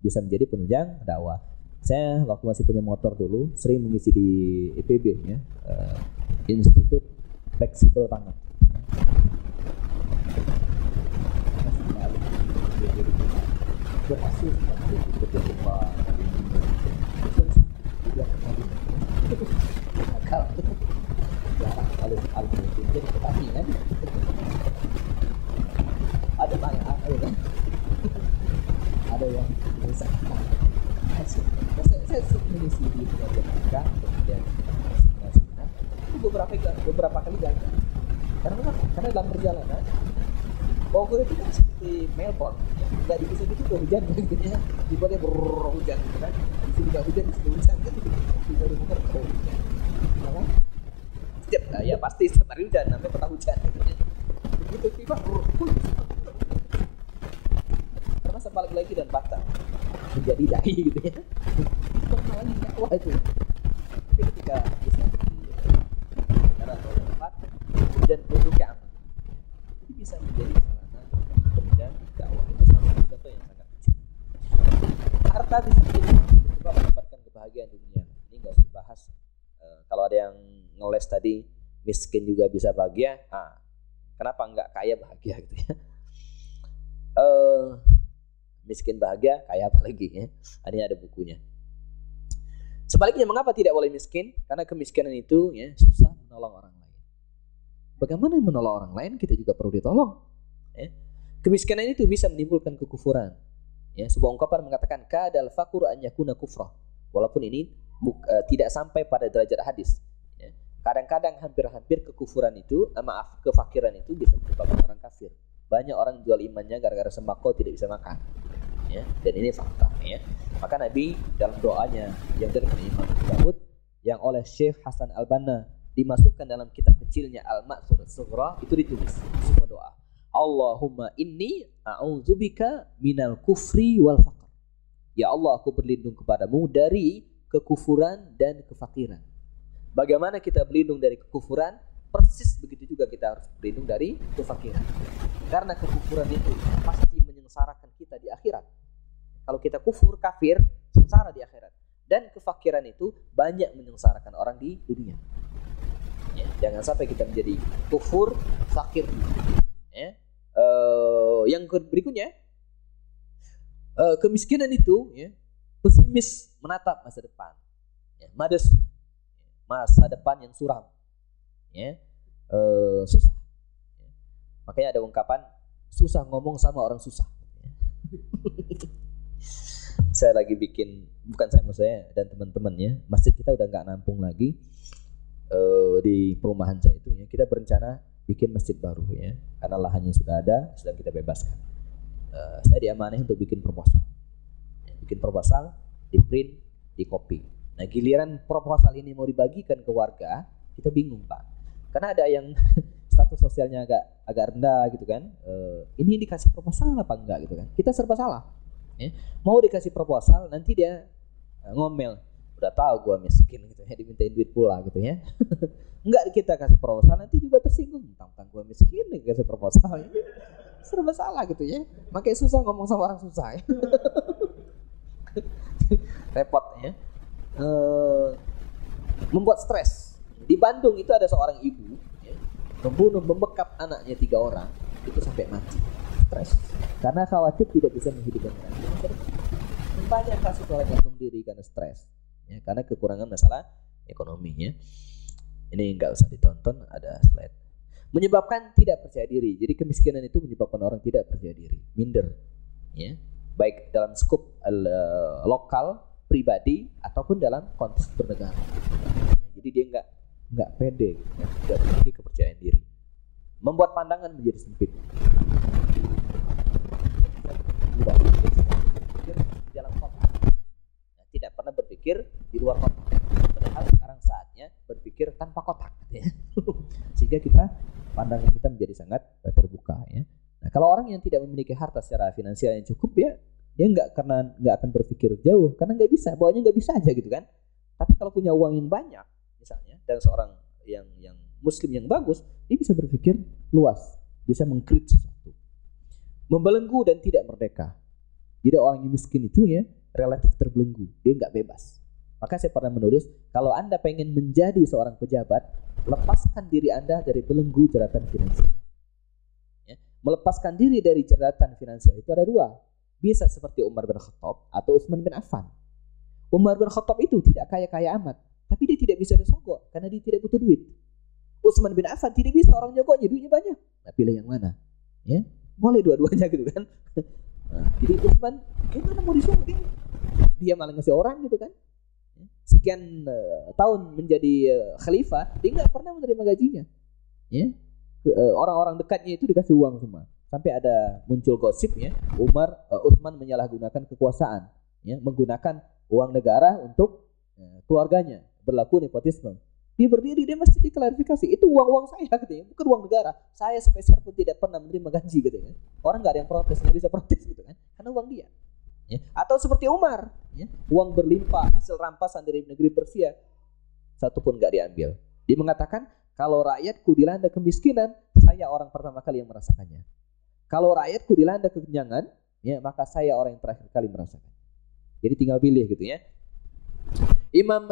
bisa menjadi penunjang dakwah. Saya waktu masih punya motor dulu sering mengisi di IPB ya, Institut Fleksibel Pangan. Berhasil kerja lupa jadi petani kan ada banyak kan ada yang bisa saya mengisi di mereka kemudian itu beberapa kali gagal karena dalam perjalanan Bogor itu kan seperti Melbourne nggak bisa gitu udah hujan gitu ya tiba-tiba berhujan gitu kan di sini nggak hujan di sini hujan kan di Bogor hujan kan ya pasti setiap hari hujan namanya peta hujan gitu ya. Begitu tiba karena saya balik lagi dan patah menjadi dai gitu ya. Persoalan dakwah itu. Tapi ketika bisa di karena tempat hujan duduknya aman, itu bisa menjadi sarana penunjang dakwah. Itu salah satu contoh yang sangat kecil. Harta bisa menjadi sebab mendapatkan kebahagiaan dunia. Ini nggak usah dibahas. Kalau ada yang ngeles tadi miskin juga bisa bahagia, kenapa enggak kaya bahagia gitu ya? Miskin bahagia, kaya apa lagi ya? Ini ada bukunya. Sebaliknya mengapa tidak boleh miskin? Karena kemiskinan itu ya susah menolong orang lain. Bagaimana menolong orang lain? Kita juga perlu ditolong. Ya. Kemiskinan itu bisa menimbulkan kekufuran. Ya, sebuah ungkapan mengatakan kadal faqru an yakuna kufra. Walaupun ini tidak sampai pada derajat hadis. Ya. Kadang-kadang hampir-hampir kekufuran itu, kefakiran itu bisa menyebabkan orang kafir. Banyak orang jual imannya gara-gara sembako tidak bisa makan. Ya, dan ini fakta. Ya. Maka Nabi dalam doanya yang dari Imam Dawud yang oleh Syekh Hasan Al-Banna dimasukkan dalam kitab kecilnya Al-Ma'thur As-Sughra itu ditulis semua doa. Allahumma inni a'udzubika minal kufri wal faqr. Ya Allah, aku berlindung kepadamu dari kekufuran dan kefakiran. Bagaimana kita berlindung dari kekufuran? Persis begitu juga kita harus berlindung dari kefakiran. Karena kekufuran itu pasti menyengsarakan kita di akhirat. Kalau kita kufur, kafir, sengsara di akhirat. Dan kefakiran itu banyak menyengsarakan orang di dunia. Ya, jangan sampai kita menjadi kufur, fakir. Ya. Yang berikutnya, kemiskinan itu ya, pesimis menatap masa depan. Ya, masa depan yang suram. Ya, susah. Ya. Makanya ada ungkapan susah ngomong sama orang susah. Saya lagi bikin, bukan saya maksud saya dan teman-teman ya, masjid kita udah nggak nampung lagi di perumahan saya itu ya. Kita berencana bikin masjid baru ya, karena lahannya sudah ada, sedang kita bebaskan. Saya diamanahi untuk bikin proposal. Bikin proposal, di print, di copy. Nah, giliran proposal ini mau dibagikan ke warga, kita bingung Pak, karena ada yang status sosialnya agak rendah gitu kan. Ini dikasih proposal apa enggak gitu kan? Kita serba salah. Ya. Mau dikasih proposal, nanti dia ngomel, udah tahu gua miskin gitu ya, dimintain duit pula gitu ya. Enggak, kita kasih proposal nanti juga tersinggung, tentang gua miskin dikasih proposal. Serba salah gitu ya. Makanya susah ngomong sama orang susah ya. Repot ya. Membuat stres. Di Bandung itu ada seorang ibu ya, membekap anaknya 3 orang itu sampai mati. Stres. Karena khawatir tidak bisa menghidupkan anaknya. Banyak kasus orang gantung diri karena stres. Ya, karena kekurangan masalah ekonomi ya. Ini enggak usah ditonton, ada slide. Menyebabkan tidak percaya diri. Jadi kemiskinan itu menyebabkan orang tidak percaya diri, minder. Ya. Baik dalam skup lokal, pribadi ataupun dalam konteks bernegara. Ya, jadi dia enggak pede, tidak memiliki kepercayaan diri. Membuat pandangan menjadi sempit. Di dalam kota. Ya, tidak pernah berpikir di luar kota. Padahal sekarang saatnya berpikir tanpa kotak ya. Sehingga pandangan kita menjadi sangat terbuka ya. Nah, kalau orang yang tidak memiliki harta secara finansial yang cukup dia nggak akan berpikir jauh karena nggak bisa, bawanya nggak bisa aja gitu kan. Tapi kalau punya uang yang banyak misalnya dan seorang yang muslim yang bagus, dia bisa berpikir luas, bisa mengkrit sesuatu, membelenggu dan tidak merdeka. Jadi orang yang miskin itu ya relatif terbelenggu, dia nggak bebas. Maka saya pernah menulis, kalau Anda pengen menjadi seorang pejabat, lepaskan diri Anda dari belenggu jeratan finansial. Ya. Melepaskan diri dari jeratan finansial itu ada 2. Bisa seperti Umar bin Khattab atau Utsman bin Affan. Umar bin Khattab itu tidak kaya-kaya amat, tapi dia tidak bisa disogok karena dia tidak butuh duit. Utsman bin Affan tidak bisa orang nyogoknya, duitnya banyak. Nah, pilih yang mana? Ya, boleh dua-duanya gitu kan. Nah, jadi Utsman gimana mau disogok dia malah ngasih orang gitu kan. Sekian tahun menjadi khalifah, dia nggak pernah menerima gajinya. Ya, orang-orang dekatnya itu dikasih uang semua. Sampai ada muncul gosip ya, Utsman menyalahgunakan kekuasaan, ya, menggunakan uang negara untuk keluarganya, berlaku nepotisme. Dia berdiri, dia mesti diklarifikasi, itu uang saya katanya, bukan uang negara. Saya sepeser pun tidak pernah menerima gaji katanya. Orang nggak ada yang protes, nggak bisa protes gitu kan, karena uang dia. Ya. Atau seperti Umar, ya, uang berlimpah hasil rampasan dari negeri Persia, satupun nggak diambil. Dia mengatakan, kalau rakyatku dilanda kemiskinan, saya orang pertama kali yang merasakannya. Kalau rakyatku dilanda kekenyangan, ya, maka saya orang yang terakhir kali merasakan. Jadi tinggal pilih gitu ya. Imam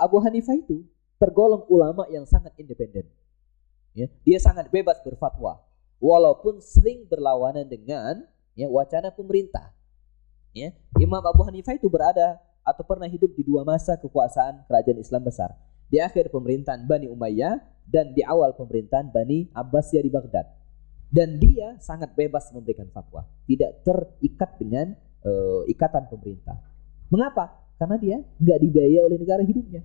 Abu Hanifah itu tergolong ulama yang sangat independen. Ya, dia sangat bebas berfatwa, walaupun sering berlawanan dengan ya, wacana pemerintah. Ya, Imam Abu Hanifah itu berada atau pernah hidup di 2 masa kekuasaan kerajaan Islam besar. Di akhir pemerintahan Bani Umayyah dan di awal pemerintahan Bani Abbasiyah di Baghdad. Dan dia sangat bebas memberikan fatwa, tidak terikat dengan ikatan pemerintah. Mengapa? Karena dia nggak dibiayai oleh negara hidupnya.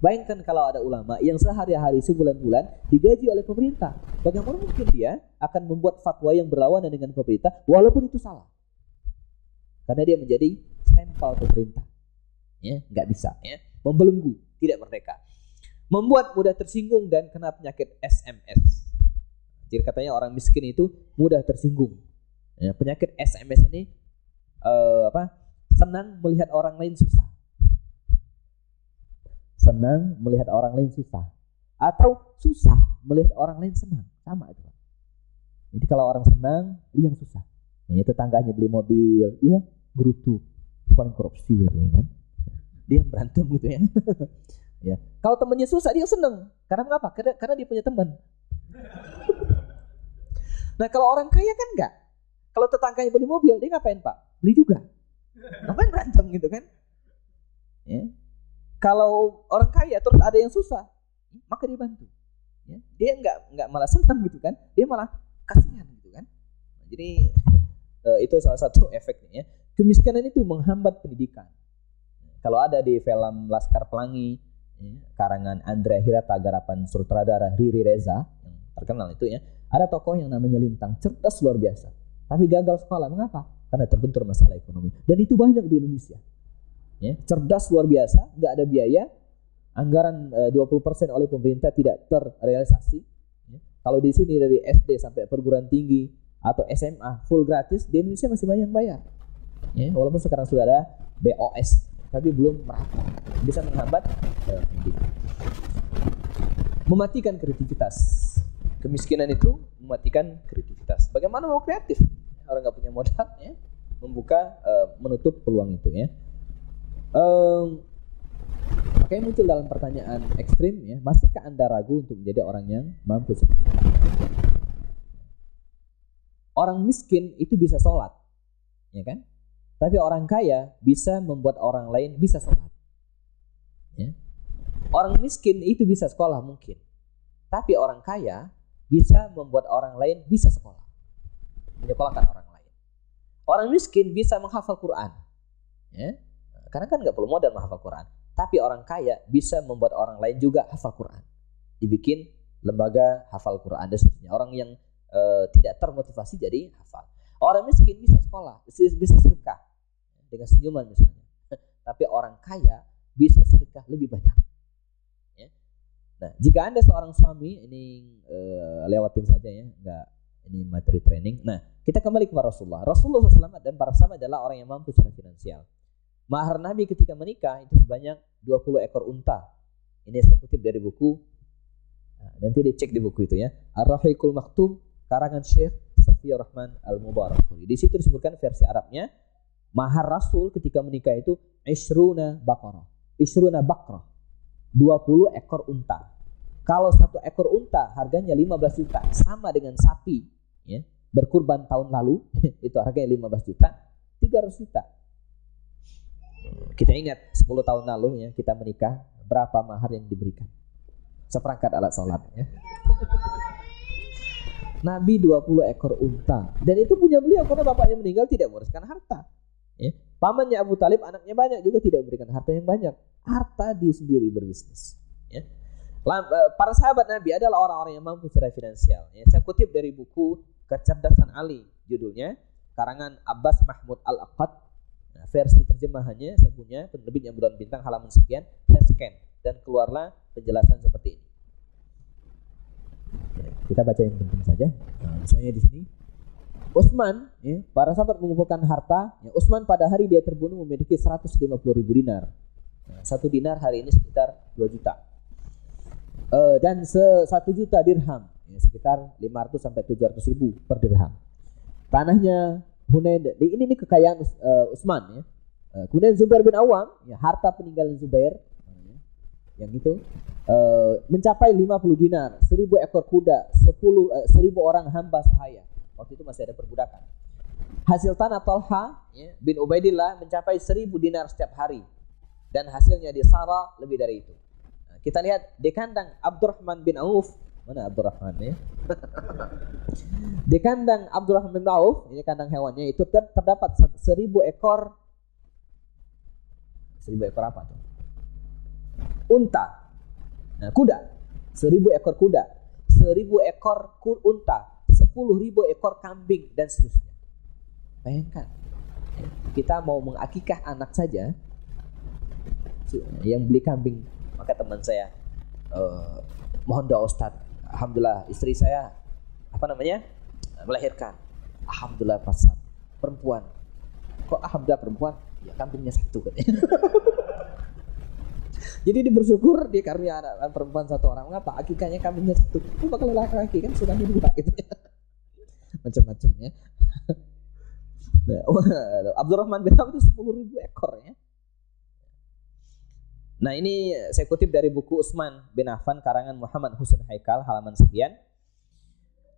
Bayangkan kalau ada ulama yang sehari-hari sebulan-bulan digaji oleh pemerintah, bagaimana mungkin dia akan membuat fatwa yang berlawanan dengan pemerintah walaupun itu salah? Karena dia menjadi stempel pemerintah, ya nggak bisa, ya membelenggu, tidak merdeka, membuat mudah tersinggung dan kena penyakit SMS. Jadi katanya orang miskin itu mudah tersinggung. Ya, penyakit SMS ini senang melihat orang lain susah. Senang melihat orang lain susah, atau susah melihat orang lain senang, sama itu. Jadi kalau orang senang, dia yang susah. Ya, tetangganya beli mobil, iya gerutu, paling korupsi, ya kan? Dia berantem gitu ya. Ya. Kalau temannya susah, dia senang. Karena mengapa? Karena dia punya teman. Nah kalau orang kaya kan enggak. Kalau tetangganya beli mobil, dia ngapain Pak? Beli juga. Ngapain berantem gitu kan? Ya. Kalau orang kaya terus ada yang susah, maka dia bantu. Ya. Dia enggak malah senang gitu kan? Dia malah kasihan gitu kan? Jadi itu salah satu efeknya. Ya. Kemiskinan itu menghambat pendidikan. Kalau ada di film Laskar Pelangi, ya, karangan Andrea Hirata, garapan sutradara Riri Reza yang terkenal itu ya, ada tokoh yang namanya Lintang, cerdas luar biasa, tapi gagal sekolah. Mengapa? Karena terbentur masalah ekonomi. Dan itu banyak di Indonesia. Ya, cerdas luar biasa, nggak ada biaya, anggaran 20% oleh pemerintah tidak terrealisasi. Ya. Kalau di sini dari SD sampai perguruan tinggi atau SMA full gratis, di Indonesia masih banyak yang bayar. Ya, walaupun sekarang sudah ada BOS, tapi belum merata, bisa menghambat pendidikan. Mematikan kreativitas. Kemiskinan itu mematikan kreativitas. Bagaimana mau kreatif? Orang nggak punya modal, ya, menutup peluang itu, ya. Makanya muncul dalam pertanyaan ekstrim, ya, masihkah Anda ragu untuk menjadi orang yang mampu? Orang miskin itu bisa sholat, ya kan? Tapi orang kaya bisa membuat orang lain bisa sholat. Ya. Orang miskin itu bisa sekolah mungkin, tapi orang kaya bisa membuat orang lain bisa sekolah, menyekolahkan orang lain. Orang miskin bisa menghafal Quran, ya. Karena kan nggak perlu modal menghafal Quran. Tapi orang kaya bisa membuat orang lain juga hafal Quran. Dibikin lembaga hafal Quran dan seterusnya. Orang yang tidak termotivasi jadi hafal. Orang miskin bisa sekolah, bisa sedekah dengan senyuman misalnya. Tapi orang kaya bisa sedekah lebih banyak. Ya. Nah, jika Anda seorang suami, ini lewatin saja ya, nggak ini materi training. Nah, kita kembali kepada Rasulullah. Rasulullah SAW dan para sahabat adalah orang yang mampu secara finansial. Mahar Nabi ketika menikah itu sebanyak 20 ekor unta. Ini saya kutip dari buku. Nah, nanti dicek di buku itu ya. Ar-Rahiqul Maktum karangan Syekh Safiyur Rahman Al-Mubarakfuri. Di situ disebutkan versi Arabnya, mahar Rasul ketika menikah itu isruna baqarah. 20 ekor unta. Kalau satu ekor unta harganya 15 juta, sama dengan sapi ya, berkurban tahun lalu itu harganya 15 juta, 300 juta. Kita ingat 10 tahun lalu ya, kita menikah, berapa mahar yang diberikan? Seperangkat alat sholat ya. Nabi 20 ekor unta. Dan itu punya beliau karena bapaknya meninggal tidak mewariskan harta ya. Pamannya Abu Talib anaknya banyak juga tidak memberikan harta yang banyak. Harta dia sendiri berbisnis ya. Para sahabat Nabi adalah orang-orang yang mampu secara finansial ya. Saya kutip dari buku Kecerdasan Ali, judulnya, karangan Abbas Mahmud Al-Aqad. Versi terjemahannya saya punya, penerbitnya Bulan Bintang, halaman sekian, saya scan dan keluarlah penjelasan seperti ini. Kita baca yang penting saja. Nah, misalnya di sini Utsman, ya, para sahabat mengumpulkan harta. Ya, Utsman pada hari dia terbunuh memiliki 150.000 dinar. Nah, 1 dinar hari ini sekitar 2 juta. Dan 1 juta dirham, ya, sekitar 500 sampai 700.000 per dirham. Tanahnya Hunain, ini kekayaan Utsman ya. Kemudian Zubair bin Awam, ya, harta peninggalan Zubair yang itu mencapai 50 dinar, 1000 ekor kuda, 1000 orang hamba sahaya. Waktu itu masih ada perbudakan. Hasil tanah Talha ya, bin Ubaidillah mencapai 1000 dinar setiap hari, dan hasilnya di Sara lebih dari itu. Nah, kita lihat di kandang Abdurrahman bin Auf, mana Abdurrahman ya? Di kandang Abdurrahman bin Auf, ini kandang hewannya itu terdapat 1000 ekor. 1000 ekor apa tuh? Unta. Nah, kuda. 1000 ekor kuda, 1000 ekor unta, 10.000 ekor kambing dan seterusnya. Bayangkan, kita mau mengakikah anak saja, yang beli kambing, maka teman saya, mohon doa Ustaz, alhamdulillah istri saya melahirkan, alhamdulillah pasal perempuan. Kok alhamdulillah perempuan? Ya kambingnya 1 katanya. Jadi dia bersyukur dia karunia anak perempuan 1 orang. Mengapa? Akikahnya kambingnya 1. Itu bakal laki-laki kan sukanya 2 gitu ya. Macam-macam ya. Abdurrahman bin Auf itu 10.000 ekor ya. Nah, ini saya kutip dari buku Utsman bin Affan karangan Muhammad Husain Haikal halaman sekian.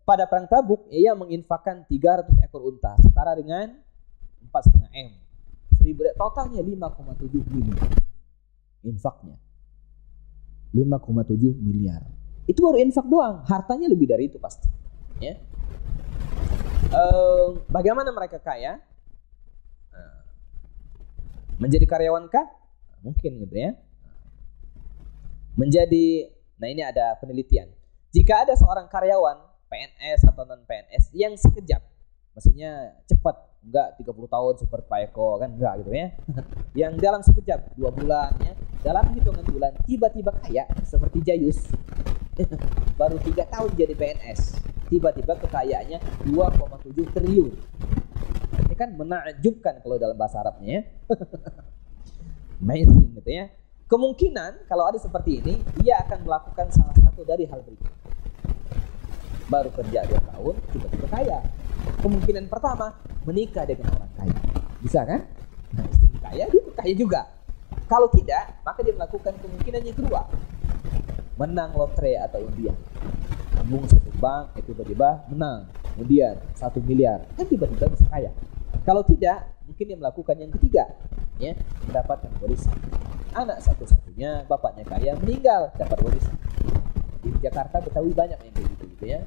Pada perang Tabuk ia menginfakkan 300 ekor unta setara dengan 4,5 M. 1000 totalnya 5,7 miliar. Infaknya 5,7 miliar. Itu baru infak doang, hartanya lebih dari itu pasti ya. Bagaimana mereka kaya? Menjadi karyawan kah? Mungkin gitu ya. Nah ini ada penelitian. Jika ada seorang karyawan PNS atau non PNS yang sekejap, maksudnya cepat, enggak 30 tahun seperti Pak Eko kan, enggak gitu ya. Yang dalam sekejap 2 bulan ya, dalam hitungan bulan tiba-tiba kaya seperti Jayus. Baru 3 tahun jadi PNS, tiba-tiba kekayaannya 2,7 triliun. Ini kan menakjubkan kalau dalam bahasa Arabnya ya. Amazing gitu ya. Kemungkinan kalau ada seperti ini, dia akan melakukan salah satu dari hal berikut. Baru kerja 2 tahun, tiba-tiba kaya. Kemungkinan pertama, menikah dengan orang kaya. Bisa kan? Nah, istri kaya, dia kaya juga. Kalau tidak, maka dia melakukan kemungkinan yang kedua. Menang lotre atau undian. Tabung 1 bank, tiba-tiba menang. Undian 1 miliar. Kan tiba-tiba bisa kaya. Kalau tidak, mungkin dia melakukan yang ketiga. Ya, mendapatkan warisan. Anak satu-satunya, bapaknya kaya, meninggal, dapat warisan. Di Jakarta, Betawi banyak yang kayak gitu ya.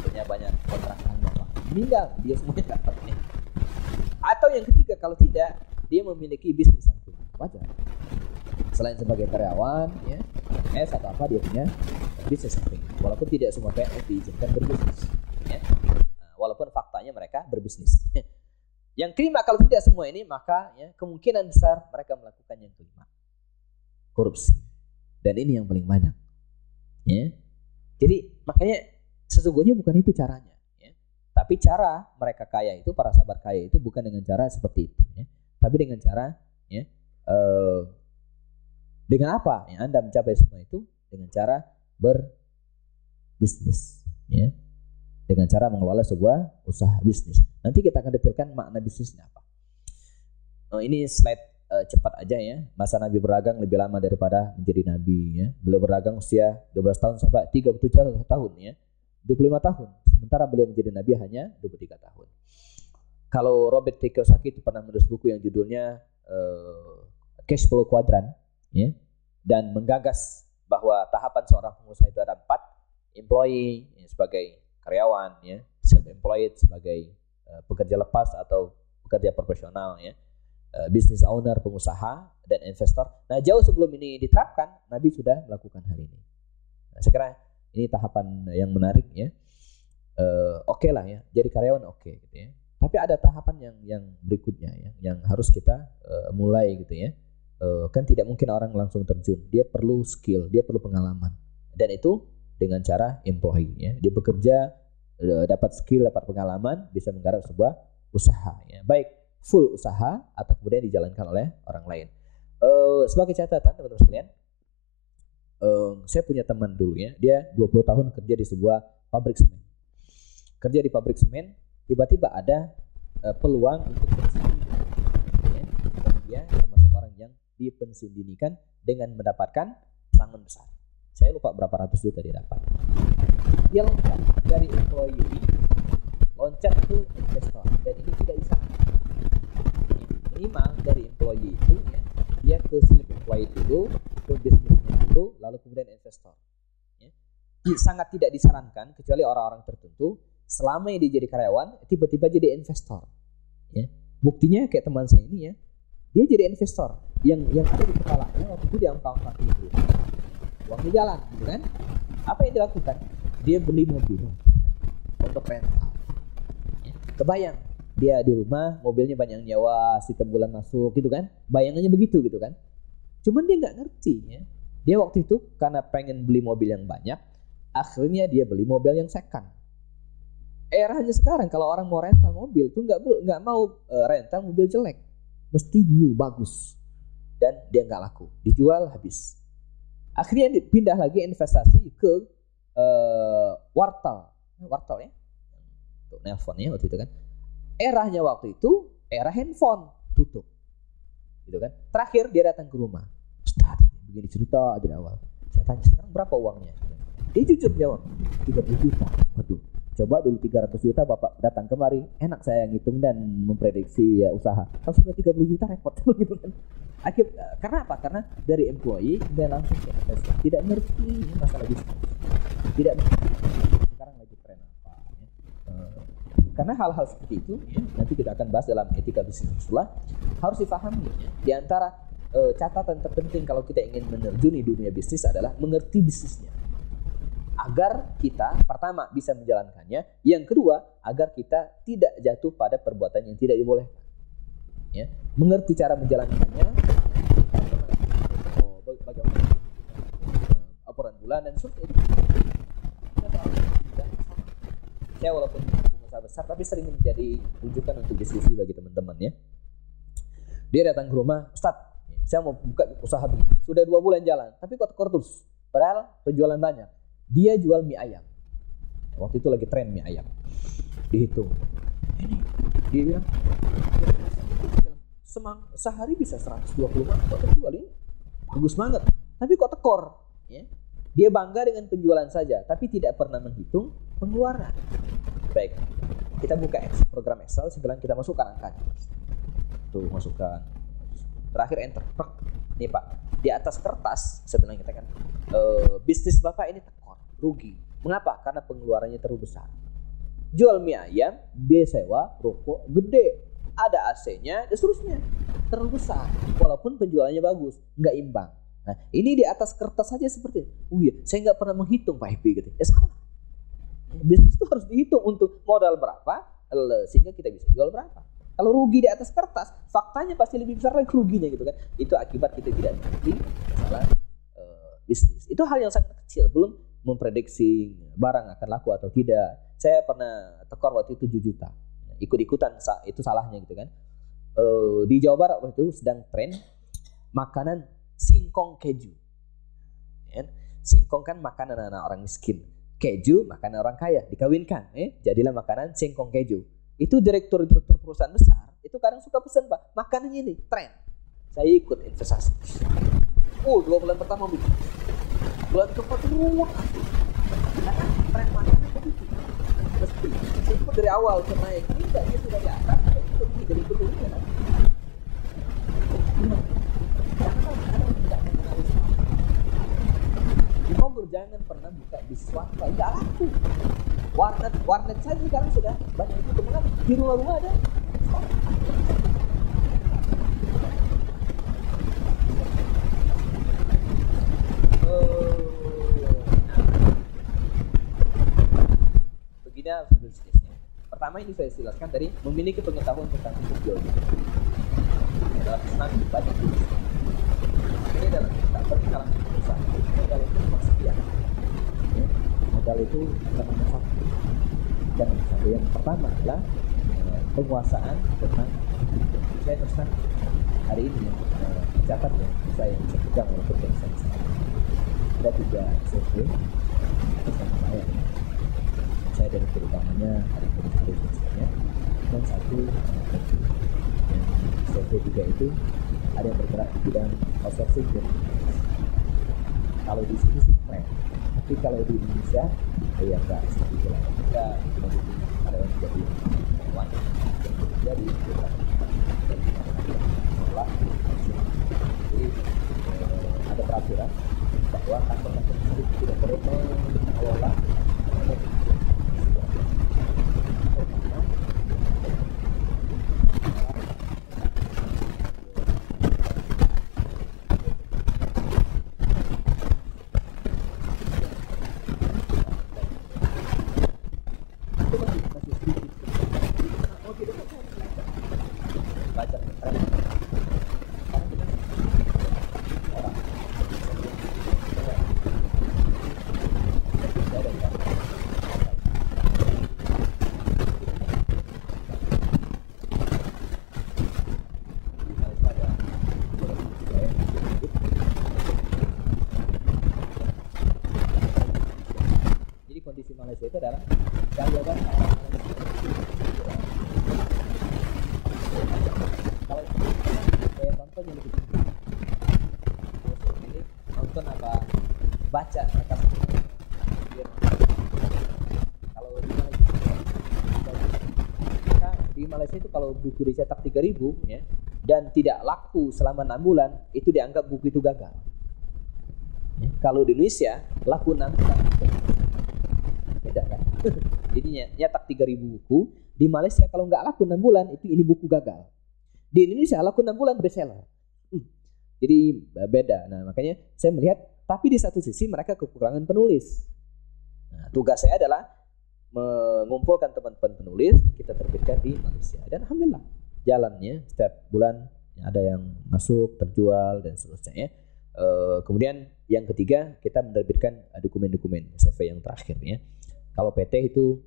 Punya banyak kontrakan bapak. Meninggal, dia semuanya dapatnya. Atau yang ketiga, kalau tidak, dia memiliki bisnis samping. Wajar. Selain sebagai karyawan, ya, PNS atau apa, dia punya bisnis samping. Walaupun tidak semua PNS diizinkan berbisnis. Ya. Walaupun faktanya mereka berbisnis. Yang kelima, kalau tidak semua ini, maka ya, kemungkinan besar mereka melakukan yang kelima. Korupsi. Dan ini yang paling banyak. Ya. Jadi makanya sesungguhnya bukan itu caranya. Ya. Tapi cara mereka kaya itu, para sahabat kaya itu bukan dengan cara seperti itu. Ya. Tapi dengan cara, ya, dengan apa yang Anda mencapai semua itu? Dengan cara berbisnis. Ya. Dengan cara mengelola sebuah usaha bisnis. Nanti kita akan detailkan makna bisnisnya apa. Ini slide cepat aja ya. Masa Nabi berdagang lebih lama daripada menjadi Nabi ya. Beliau berdagang usia 12 tahun sampai 37 tahun ya. 25 tahun. Sementara beliau menjadi Nabi hanya 23 tahun. Kalau Robert Kiyosaki itu pernah menulis buku yang judulnya Cash Flow Quadrant ya, dan menggagas bahwa tahapan seorang pengusaha itu ada 4. Employee ya, sebagai karyawan ya, self-employed sebagai pekerja lepas atau pekerja profesional ya, business owner, pengusaha, dan investor. Nah, jauh sebelum ini diterapkan, Nabi sudah melakukan hal ini. Nah, saya kira ini tahapan yang menarik ya. Oke lah ya, jadi karyawan oke gitu ya. Tapi ada tahapan yang berikutnya ya, yang harus kita mulai gitu ya. Kan tidak mungkin orang langsung terjun. Dia perlu skill, dia perlu pengalaman. Dan itu dengan cara employee ya. Dia bekerja, dapat skill, dapat pengalaman, bisa menggarap sebuah usaha ya. Baik full usaha atau kemudian dijalankan oleh orang lain. Sebagai catatan teman-teman sekalian, saya punya teman dulu ya, dia 20 tahun kerja di sebuah pabrik semen. Kerja di pabrik semen, tiba-tiba ada peluang untuk pensiun ya. Dan dia termasuk orang yang dipensiun dinikan dengan mendapatkan pesangon besar. Saya lupa berapa ratus juta dia dapat. Dia loncat dari employee, loncat ke investor, dan ini tidak bisa. Minimal dari employee itu ya, dia ke self employed dulu, ke bisnisnya dulu, lalu kemudian investor. Ya. sangat tidak disarankan kecuali orang-orang tertentu. Selama dia jadi karyawan, tiba-tiba jadi investor. Ya. Buktinya kayak teman saya ini ya, dia jadi investor. Yang ada di kepalanya waktu itu dia angka-angka itu, uangnya jalan, gitu kan? Apa yang dilakukan? Dia beli mobil untuk rental. Ya. Kebayang dia di rumah, mobilnya banyak yang nyawa, sistem bulan masuk, gitu kan? Bayangannya begitu, gitu kan? Cuman dia nggak ngerti, ya. Dia waktu itu karena pengen beli mobil yang banyak, akhirnya dia beli mobil yang second. Eranya sekarang kalau orang mau rental mobil tuh nggak mau rental mobil jelek, mesti new bagus, dan dia nggak laku, dijual habis. Akhirnya pindah lagi investasi ke wartel ya, untuk nelponnya waktu itu kan. Eranya waktu itu era handphone, tutup, gitu kan. Terakhir dia datang ke rumah, Ustaz, begini cerita dari awal. Saya tanya sekarang berapa uangnya? Dia jujur jawab 30 juta. Waduh. Coba dulu 300 juta Bapak datang kemari, enak saya ngitung dan memprediksi ya usaha. Kalau sudah 30 juta repot gitu kan. Karena apa? Karena dari employee dia langsung ke investor. Tidak ngerti masalah bisnis. Tidak ngerti sekarang lagi tren apa ya. Karena hal-hal seperti itu ya, nanti kita akan bahas dalam etika bisnis pula, harus dipahami ya. Di antara catatan terpenting kalau kita ingin menerjuni dunia bisnis adalah mengerti bisnisnya. Agar kita pertama bisa menjalankannya, yang kedua agar kita tidak jatuh pada perbuatan yang tidak dibolehkan. Ya, mengerti cara menjalankannya, bagaimana laporan bulanan, seperti itu. Saya walaupun pengusaha besar, tapi sering menjadi rujukan untuk diskusi bagi teman-teman ya. Dia datang ke rumah, Ustaz, saya mau buka usaha begini. Sudah 2 bulan jalan, tapi kok tekor terus. Padahal penjualan banyak. Dia jual mie ayam. Waktu itu lagi tren mie ayam. Dihitung. Ini dia bilang, sehari bisa 120 kok terjual ini. Bagus banget. Tapi kok tekor? Ya. Dia bangga dengan penjualan saja, tapi tidak pernah menghitung pengeluaran. Baik. Kita buka program Excel, sekarang kita masukkan angkanya. Tuh, masukkan. Terakhir enter. Nih Pak, di atas kertas sebenarnya kita kan bisnis Bapak ini tekor, rugi. Mengapa? Karena pengeluarannya terlalu besar. Jual mie ayam, biaya sewa, rokok gede, ada AC-nya, dan seterusnya. Terlalu besar. Walaupun penjualannya bagus, nggak imbang. Nah, ini di atas kertas saja seperti ini. Oh iya, saya nggak pernah menghitung Pak Happy gitu. Ya salah. Bisnis itu harus dihitung untuk modal berapa, sehingga kita bisa jual berapa. Kalau rugi di atas kertas, faktanya pasti lebih besar lagi ruginya gitu kan. Itu akibat kita tidak mengerti masalah bisnis. Itu hal yang sangat kecil, belum memprediksi barang akan laku atau tidak. Saya pernah tekor waktu itu 7 juta. Ikut-ikutan itu salahnya gitu kan. Di Jawa Barat waktu itu sedang tren makanan singkong keju. Ya. Singkong kan makanan anak orang miskin. Keju makanan orang kaya, dikawinkan. Jadilah makanan singkong keju. Itu direktur-direktur perusahaan besar itu kadang suka pesan Pak, makanan ini tren. Saya ikut investasi. 2 bulan pertama begitu. Bulan keempat ruwet. Karena tren makanan begitu. Mesti itu dari awal ke naik. Ini enggak dia sudah di atas, itu jadi keturunan. Di Bogor jangan pernah buka bisnis swasta, enggak laku. Warnet saja sekarang sudah banyak itu teman di rumah-rumah ada. Begini bisnisnya. Pertama ini saya jelaskan dari memiliki pengetahuan tentang hidup jual beli. Dalam Islam banyak bisnis. Ini dalam kita berkalangan usaha. Modal itu sekian. Modal itu nomor satu. Dan yang pertama adalah penguasaan tentang saya terus hari ini catat ya saya bisa pegang walaupun saya ada 3 survei bersama saya dari terutamanya hari ini misalnya dan 1 yang survei 3 itu ada yang bergerak di bidang outsourcing dan kalau di sini sih keren, tapi kalau di Indonesia ya enggak seperti itu lah. Kita ada yang jadi wanita jadi jadi ada peraturan bahwa kantor tersebut tidak boleh mengelola baca mereka kalau di Malaysia itu kalau buku dicetak 3.000 ya dan tidak laku selama 6 bulan itu dianggap buku itu gagal. Kalau di Indonesia laku 6 bulan beda kan. Jadinya nyetak 3.000 buku di Malaysia kalau nggak laku 6 bulan itu ini buku gagal. Di Indonesia laku 6 bulan bestseller. Jadi beda. Nah makanya saya melihat tapi di satu sisi mereka kekurangan penulis. Nah, tugas saya adalah mengumpulkan teman-teman penulis kita terbitkan di Malaysia dan alhamdulillah jalannya setiap bulan ada yang masuk terjual dan seterusnya. Kemudian yang ketiga kita menerbitkan dokumen-dokumen CV yang terakhir ya. Kalau PT itu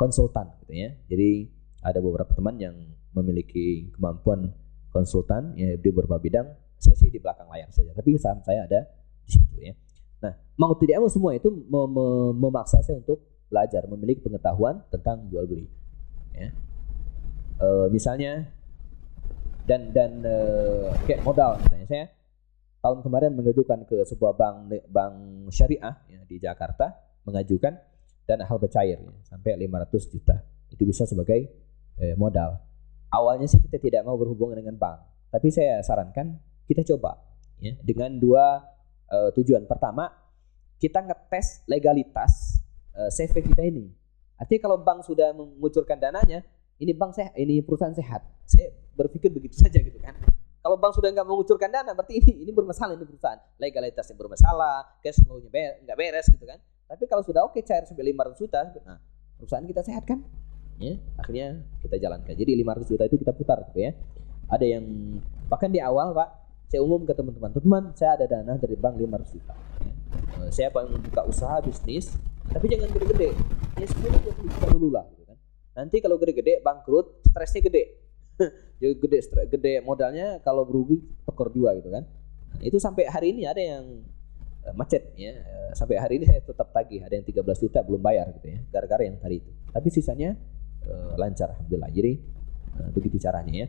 konsultan gitu ya. Jadi ada beberapa teman yang memiliki kemampuan konsultan ya di beberapa bidang. Saya sih di belakang layar saja, tapi saham saya ada di situ ya. Nah, mau tidak mau semua itu memaksa saya untuk belajar, memiliki pengetahuan tentang jual beli. Ya. Misalnya dan kayak modal misalnya saya tahun kemarin mengajukan ke sebuah bank syariah ya, di Jakarta mengajukan dana hal bercair ya, sampai 500 juta itu bisa sebagai modal. Awalnya sih kita tidak mau berhubungan dengan bank, tapi saya sarankan kita coba ya, dengan dua tujuan. Pertama, kita ngetes legalitas CV kita ini. Artinya kalau bank sudah mengucurkan dananya, ini bank ini perusahaan sehat. Saya berpikir begitu saja gitu kan. Kalau bank sudah nggak mengucurkan dana, berarti ini bermasalah ini perusahaan. Legalitasnya bermasalah, cash flow-nya nggak beres gitu kan. Tapi kalau sudah oke cair sampai 500 juta, nah perusahaan kita sehat kan? Ya, akhirnya kita jalankan. Jadi 500 juta itu kita putar gitu ya. Ada yang bahkan di awal Pak, saya umum ke teman-teman, saya ada dana dari bank 500 juta. Ya. Saya pengen membuka usaha bisnis, tapi jangan gede-gede. Ya 10-20 juta dulu lah gitu kan. Nanti kalau gede-gede bangkrut, stresnya gede. Jadi gede modalnya kalau berugi tekor juga gitu kan. Nah, itu sampai hari ini ada yang macet ya. Sampai hari ini saya tetap tagih, ada yang 13 juta belum bayar gitu ya, gara-gara yang tadi itu. Tapi sisanya lancar alhamdulillah. Jadi begitu caranya ya.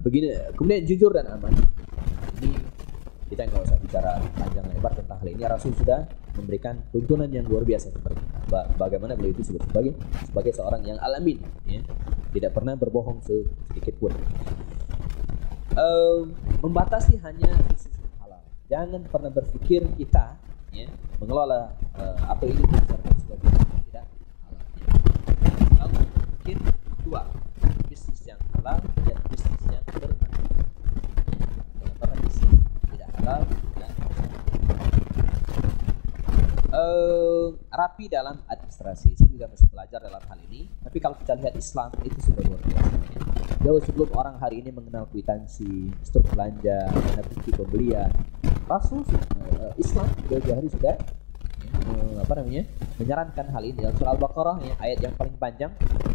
Begini, kemudian jujur dan aman. Ini kita nggak usah bicara panjang lebar tentang hal ini. Rasul sudah memberikan tuntunan yang luar biasa kepada kita. Bagaimana beliau itu sebagai seorang yang alamin, ya, tidak pernah berbohong sedikit pun. Membatasi hanya bisnis halal. Jangan pernah berpikir kita, ya, mengelola atau ini dibicarakan sebagai tidak halal. Kalau berpikir dua, bisnis yang halal dan bisnis yang bermanfaat. Jangan pernah bisnis tidak halal. Rapi dalam administrasi. Saya juga masih belajar dalam hal ini. Tapi kalau kita lihat Islam itu sudah luar biasa. Jauh sebelum orang hari ini mengenal kwitansi, struktur belanja, bukti pembelian, Rasul Islam jauh-jauh hari sudah menyarankan hal ini. Dalam surah Al-Baqarah ya, ayat yang paling panjang,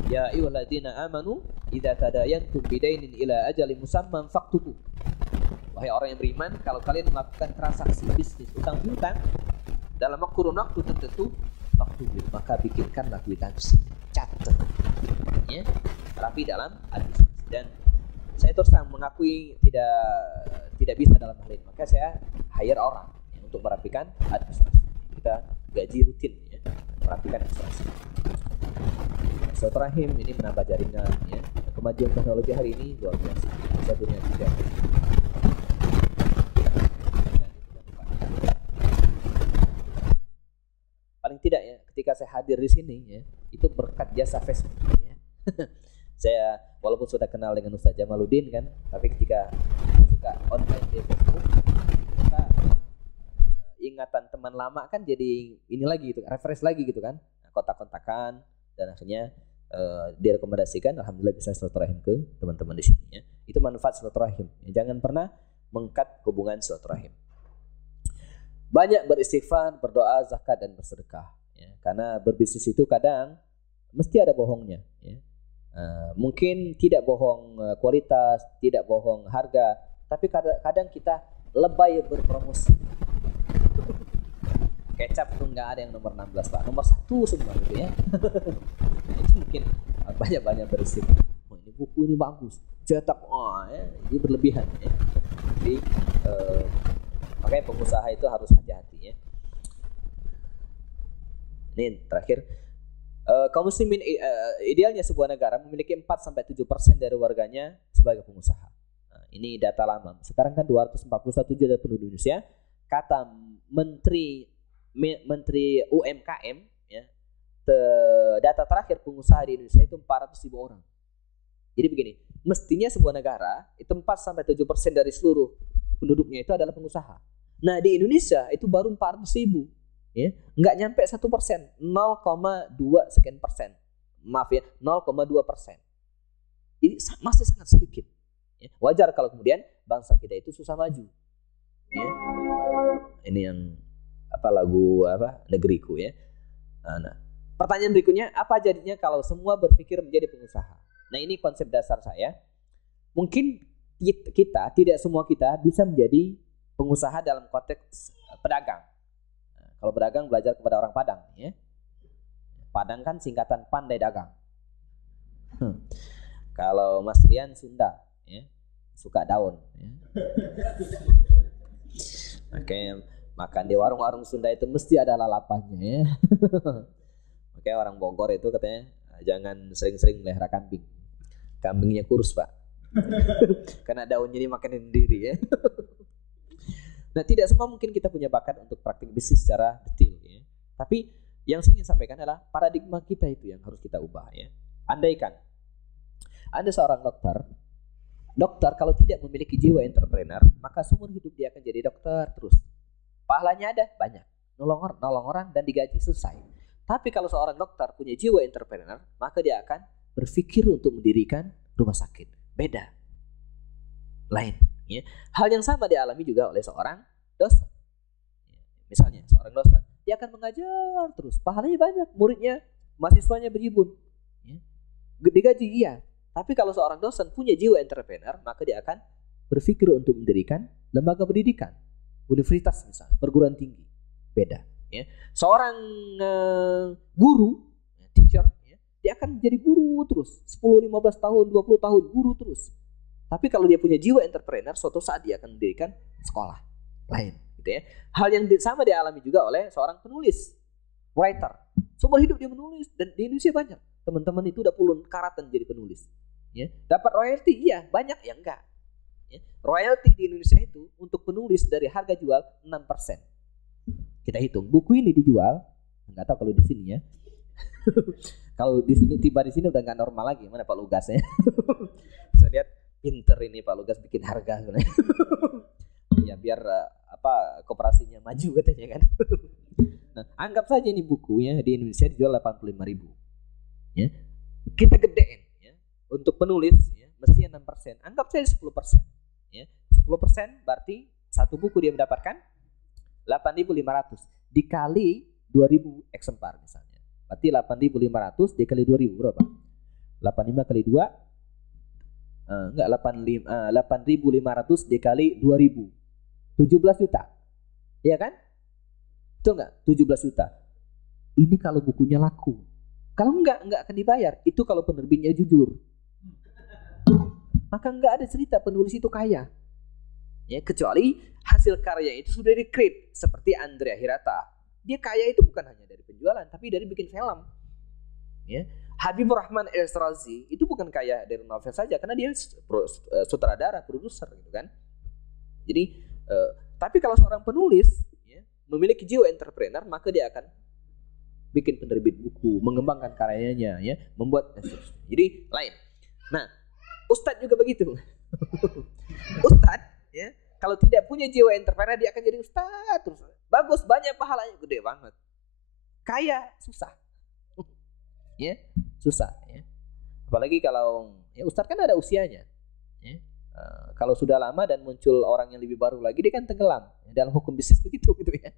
ya ayyuhalladzina amanu idza tadayantum bidainin ila ajalin musamman faktubu. Wahai orang yang beriman, kalau kalian melakukan transaksi bisnis utang piutang dalam kurun waktu tertentu, maka bikinkanlah kwitansi, catat, ya, rapi dalam administrasi. Dan saya terus terang mengakui tidak bisa dalam hal ini, maka saya hire orang ya, untuk merapikan administrasi. Kita gaji rutin, ya, merapikan administrasi. Silaturahim ini menambah jaringan, ya. Kemajuan teknologi hari ini luar biasa. Saya punya 3. Paling tidak ya, ketika saya hadir di sini ya, itu berkat jasa Facebook ya. Saya walaupun sudah kenal dengan Ustaz Jamaluddin kan, tapi ketika suka online di Facebook, maka ingatan teman lama kan jadi ini lagi gitu, refresh lagi gitu kan, kontak-kontakan, dan akhirnya direkomendasikan, alhamdulillah bisa silaturahim ke teman-teman di sini ya. Itu manfaat silaturahim. Ya, jangan pernah mengkat hubungan silaturahim. Banyak beristighfar, berdoa, zakat dan bersedekah. Ya, karena berbisnis itu kadang mesti ada bohongnya. Ya. Mungkin tidak bohong kualitas, tidak bohong harga, tapi kadang kita lebay berpromosi. Kecap tuh nggak ada yang nomor 16 Pak, nomor 1 semua gitu ya. Itu mungkin banyak beristighfar. Oh, ini buku ini bagus, cetak, ya, ini berlebihan. Ya. Jadi makanya pengusaha itu harus hati-hati ya. Ini terakhir, kaum muslimin idealnya sebuah negara memiliki 4-7% dari warganya sebagai pengusaha. Nah, ini data lama. Sekarang kan 241 juta penduduk Indonesia. Kata Menteri UMKM ya, data terakhir pengusaha di Indonesia itu 400.000 orang. Jadi begini, mestinya sebuah negara itu 4-7% dari seluruh penduduknya itu adalah pengusaha. Nah di Indonesia itu baru 400.000, ya, nggak nyampe 1%, 0,2 sekian persen, maaf ya, 0,2%. Ini masih sangat sedikit. Ya, wajar kalau kemudian bangsa kita itu susah maju. Ya. Ini yang lagu negeriku ya. Nah, pertanyaan berikutnya, apa jadinya kalau semua berpikir menjadi pengusaha? Nah ini konsep dasar saya. Mungkin kita, tidak semua kita bisa menjadi pengusaha dalam konteks pedagang. Nah, kalau pedagang belajar kepada orang Padang. Ya. Padang kan singkatan pandai dagang. Kalau Mas Rian Sunda, ya, suka daun. Ya. Makanya makan di warung-warung Sunda itu mesti ada lalapannya. Ya. Makanya orang Bogor itu katanya jangan sering-sering melihara kambing. Kambingnya kurus pak. Karena daunnya dimakan sendiri ya. Nah tidak semua mungkin kita punya bakat untuk praktik bisnis secara detail ya. Tapi yang saya ingin sampaikan adalah paradigma kita itu yang harus kita ubah ya. Andaikan ada seorang dokter kalau tidak memiliki jiwa entrepreneur, maka seumur hidup dia akan jadi dokter terus. Pahalanya ada banyak, nolong orang dan digaji selesai. Tapi kalau seorang dokter punya jiwa entrepreneur, maka dia akan berpikir untuk mendirikan rumah sakit. Beda, lain. Ya. Hal yang sama dialami juga oleh seorang dosen. Misalnya seorang dosen, dia akan mengajar terus, pahalanya banyak, muridnya, mahasiswanya berjibun. Ya. Digaji iya. Tapi kalau seorang dosen punya jiwa entrepreneur, maka dia akan berpikir untuk mendirikan lembaga pendidikan, universitas misalnya, perguruan tinggi. Beda. Ya. Seorang guru, teacher, ya, dia akan jadi guru terus 10, 15 tahun, 20 tahun guru terus. Tapi kalau dia punya jiwa entrepreneur, suatu saat dia akan mendirikan sekolah lain, gitu ya. Hal yang sama dialami juga oleh seorang penulis, writer. Seumur hidup dia menulis dan di Indonesia banyak teman-teman itu udah puluhan karatan jadi penulis. Ya, dapat royalti iya, banyak ya enggak. Ya, royalti di Indonesia itu untuk penulis dari harga jual 6%. Kita hitung buku ini dijual, nggak tahu kalau di sini ya. Kalau di sini tiba di sini udah nggak normal lagi, mana Pak Lugas ya? Saya lihat pinter ini Pak Lugas bikin harga sebenarnya. Ya biar koperasinya maju katanya kan. Nah, anggap saja ini bukunya di Indonesia dijual 85.000. Ya. Kita gedein ya. Untuk penulis ya, mesti 6%. Anggap saja 10%. Ya. 10% berarti satu buku dia mendapatkan 8.500 dikali 2.000 eksemplar misalnya. Berarti 8.500 dikali 2.000 berapa? 85 kali 2 enggak 8.500 dikali 2.000 17 juta. Iya kan? Betul enggak? 17 juta. Ini kalau bukunya laku. Kalau enggak akan dibayar. Itu kalau penerbitnya jujur. Maka enggak ada cerita penulis itu kaya. Ya, kecuali hasil karya itu sudah di-create seperti Andrea Hirata. Dia kaya itu bukan hanya dari penjualan, tapi dari bikin film. Ya. Habibur Rahman El-Srazi itu bukan kaya dari novel saja, karena dia sutradara, produser gitu kan. Jadi, tapi kalau seorang penulis ya, memiliki jiwa entrepreneur, maka dia akan bikin penerbit buku, mengembangkan karyanya, ya, membuat. Jadi lain. Nah, Ustadz juga begitu. Ustadz ya, kalau tidak punya jiwa entrepreneur dia akan jadi ustaz terus. Bagus, banyak pahalanya, gede banget. Kaya susah. Ya, susah ya. Apalagi kalau ya ustaz kan ada usianya. Ya. Kalau sudah lama dan muncul orang yang lebih baru lagi dia kan tenggelam. Dalam hukum bisnis begitu gitu ya.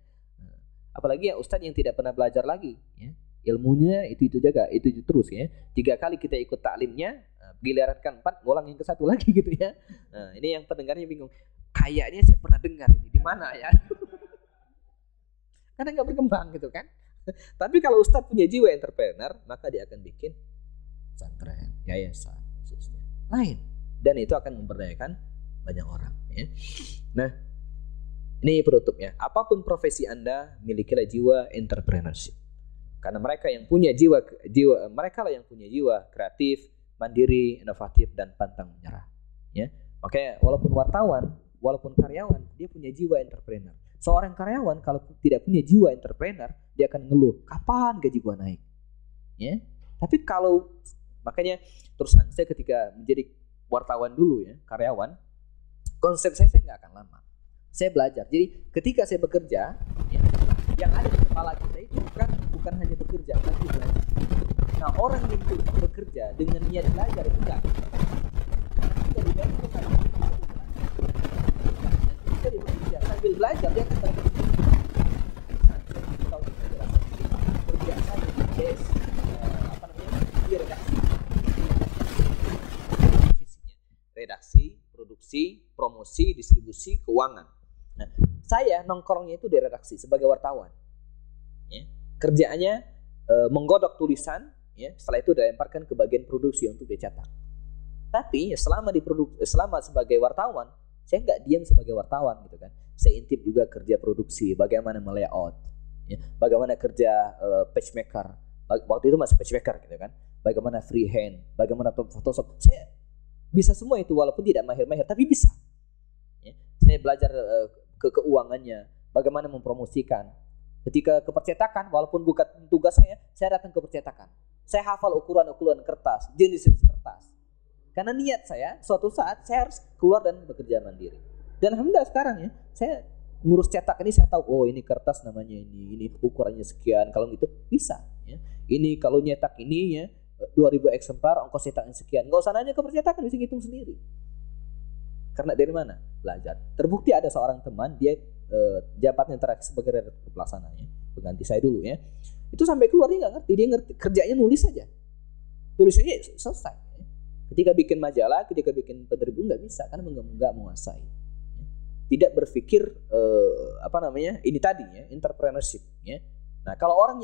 Apalagi ya ustaz yang tidak pernah belajar lagi ya. Ilmunya itu jaga, itu terus ya. 3 kali kita ikut taklimnya, giliran kan 4, ngulang yang ke 1 lagi gitu ya. Nah, ini yang pendengarnya bingung. Kayaknya saya pernah dengar ini di mana ya? Karena nggak berkembang gitu kan. Tapi kalau ustadz punya jiwa entrepreneur, maka dia akan bikin pesantren, yayasan, khususnya lain, dan itu akan memberdayakan banyak orang. Ya. Nah, ini penutupnya. Apapun profesi Anda, milikilah jiwa entrepreneurship. Karena mereka yang punya mereka lah yang punya jiwa kreatif, mandiri, inovatif, dan pantang menyerah. Ya, makanya walaupun wartawan, walaupun karyawan, dia punya jiwa entrepreneur. Seorang karyawan kalau tidak punya jiwa entrepreneur, dia akan ngeluh, kapan gaji gua naik? Ya, tapi kalau makanya terus saya ketika menjadi wartawan dulu ya, karyawan, konsep saya nggak akan lama. Saya belajar. Jadi ketika saya bekerja, ya, yang ada di kepala kita itu bukan hanya bekerja, tapi belajar. Nah, orang yang bekerja dengan niat belajar itu enggak. Ketika dia bekerja sambil belajar, dia akan dapat terbiasa di redaksi, produksi, promosi, distribusi, keuangan. Nah, saya nongkrongnya itu di redaksi sebagai wartawan. Ya, kerjaannya menggodok tulisan, ya, setelah itu dilemparkan ke bagian produksi untuk dicetak. Tapi selama sebagai wartawan, saya nggak diam sebagai wartawan gitu kan. Saya intip juga kerja produksi, bagaimana melayout, ya, bagaimana kerja patchmaker. Waktu itu masih patchmaker gitu kan. Bagaimana freehand, bagaimana Photoshop. Saya bisa semua itu walaupun tidak mahir-mahir, tapi bisa. Ya, saya belajar keuangannya, bagaimana mempromosikan. Ketika ke percetakan, walaupun bukan tugas saya datang ke percetakan. Saya hafal ukuran-ukuran kertas, jenis-jenis kertas. Karena niat saya, suatu saat saya harus keluar dan bekerja mandiri. Dan alhamdulillah sekarang ya, saya ngurus cetak ini saya tahu, oh ini kertas namanya ini ukurannya sekian, kalau gitu bisa. Ya. Ini kalau nyetak ini ya 2000 eksemplar, ongkos cetaknya sekian. Nggak usah nanya ke percetakan, bisa ngitung sendiri. Karena dari mana? Belajar. Terbukti ada seorang teman, dia jabatannya terakhir sebagai redaktur pelaksana, ya, pengganti saya dulu ya. Itu sampai keluar dia nggak ngerti, dia ngerti kerjanya nulis saja. Tulisannya selesai. Ya. Ketika bikin majalah, ketika bikin penerbit nggak bisa, karena nggak menguasai. Ya. Tidak berpikir ini tadi ya, entrepreneurship. Ya. Nah kalau orang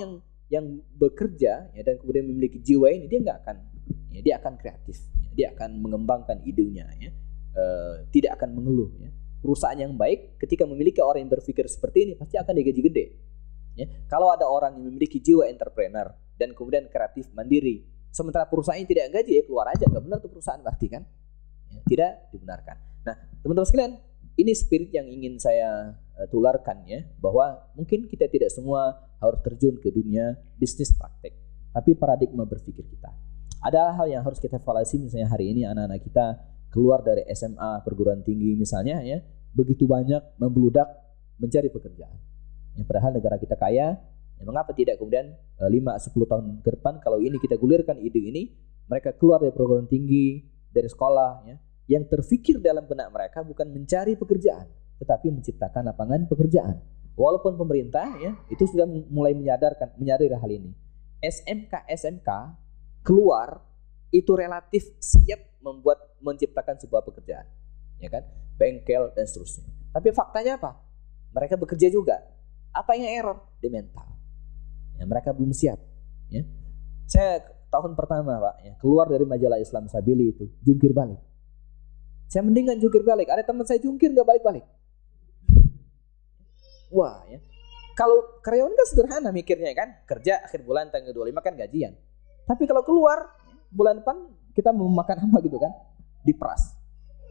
yang bekerja ya, dan kemudian memiliki jiwa ini, dia nggak akan, ya, dia akan kreatif, ya, dia akan mengembangkan idenya, ya. Tidak akan mengeluh. Ya. Perusahaan yang baik ketika memiliki orang yang berpikir seperti ini pasti akan digaji gede. Ya. Kalau ada orang yang memiliki jiwa entrepreneur dan kemudian kreatif mandiri, sementara perusahaan yang tidak gaji, ya keluar aja, nggak benar tuh perusahaan berarti kan, ya, tidak dibenarkan. Nah teman-teman sekalian, ini spirit yang ingin saya tularkan ya, bahwa mungkin kita tidak semua harus terjun ke dunia bisnis praktek, tapi paradigma berpikir kita. Ada hal yang harus kita evaluasi, misalnya hari ini anak-anak kita keluar dari SMA, perguruan tinggi misalnya ya, begitu banyak membludak mencari pekerjaan. Ya, padahal negara kita kaya, ya, mengapa tidak kemudian 5-10 tahun ke depan kalau ini kita gulirkan ide ini, mereka keluar dari perguruan tinggi, dari sekolah ya, yang terfikir dalam benak mereka bukan mencari pekerjaan, tetapi menciptakan lapangan pekerjaan. Walaupun pemerintah ya itu sudah mulai menyadari hal ini. SMK keluar itu relatif siap menciptakan sebuah pekerjaan, ya kan, bengkel dan seterusnya. Tapi faktanya apa? Mereka bekerja juga. Apa yang error? Di mental. Ya, mereka belum siap. Ya. Saya tahun pertama Pak, ya, keluar dari majalah Islam Sabili itu jungkir balik. Saya mendingan jungkir balik. Ada teman saya jungkir nggak balik-balik. Wah, ya. Kalau karyawan kan sederhana mikirnya kan, kerja akhir bulan tanggal 25 kan gajian. Tapi kalau keluar bulan depan kita mau makan apa gitu kan, diperas.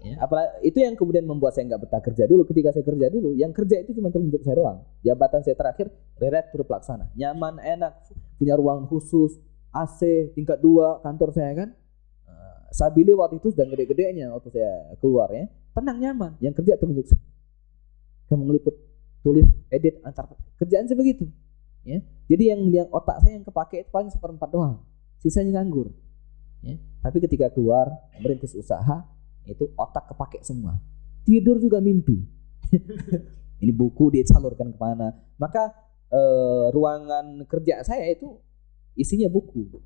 Ya, apalagi itu yang kemudian membuat saya nggak betah kerja dulu. Ketika saya kerja dulu, yang kerja itu cuma untuk saya doang. Jabatan saya terakhir redaktur pelaksana, nyaman, enak, punya ruang khusus, AC tingkat 2 kantor saya kan. Sabili waktu itu sedang gede-gedenya waktu saya keluar ya, tenang nyaman. Yang kerja tunjuk saya, kamu ngeliput, tulis, edit, antar kerjaan saya begitu. Ya, jadi yang otak saya yang kepake itu paling 1/4 doang, sisanya nganggur. Ya, tapi ketika keluar merintis usaha, itu otak kepake semua. Tidur juga mimpi. Ini buku disalurkan kemana. Maka ruangan kerja saya itu isinya buku.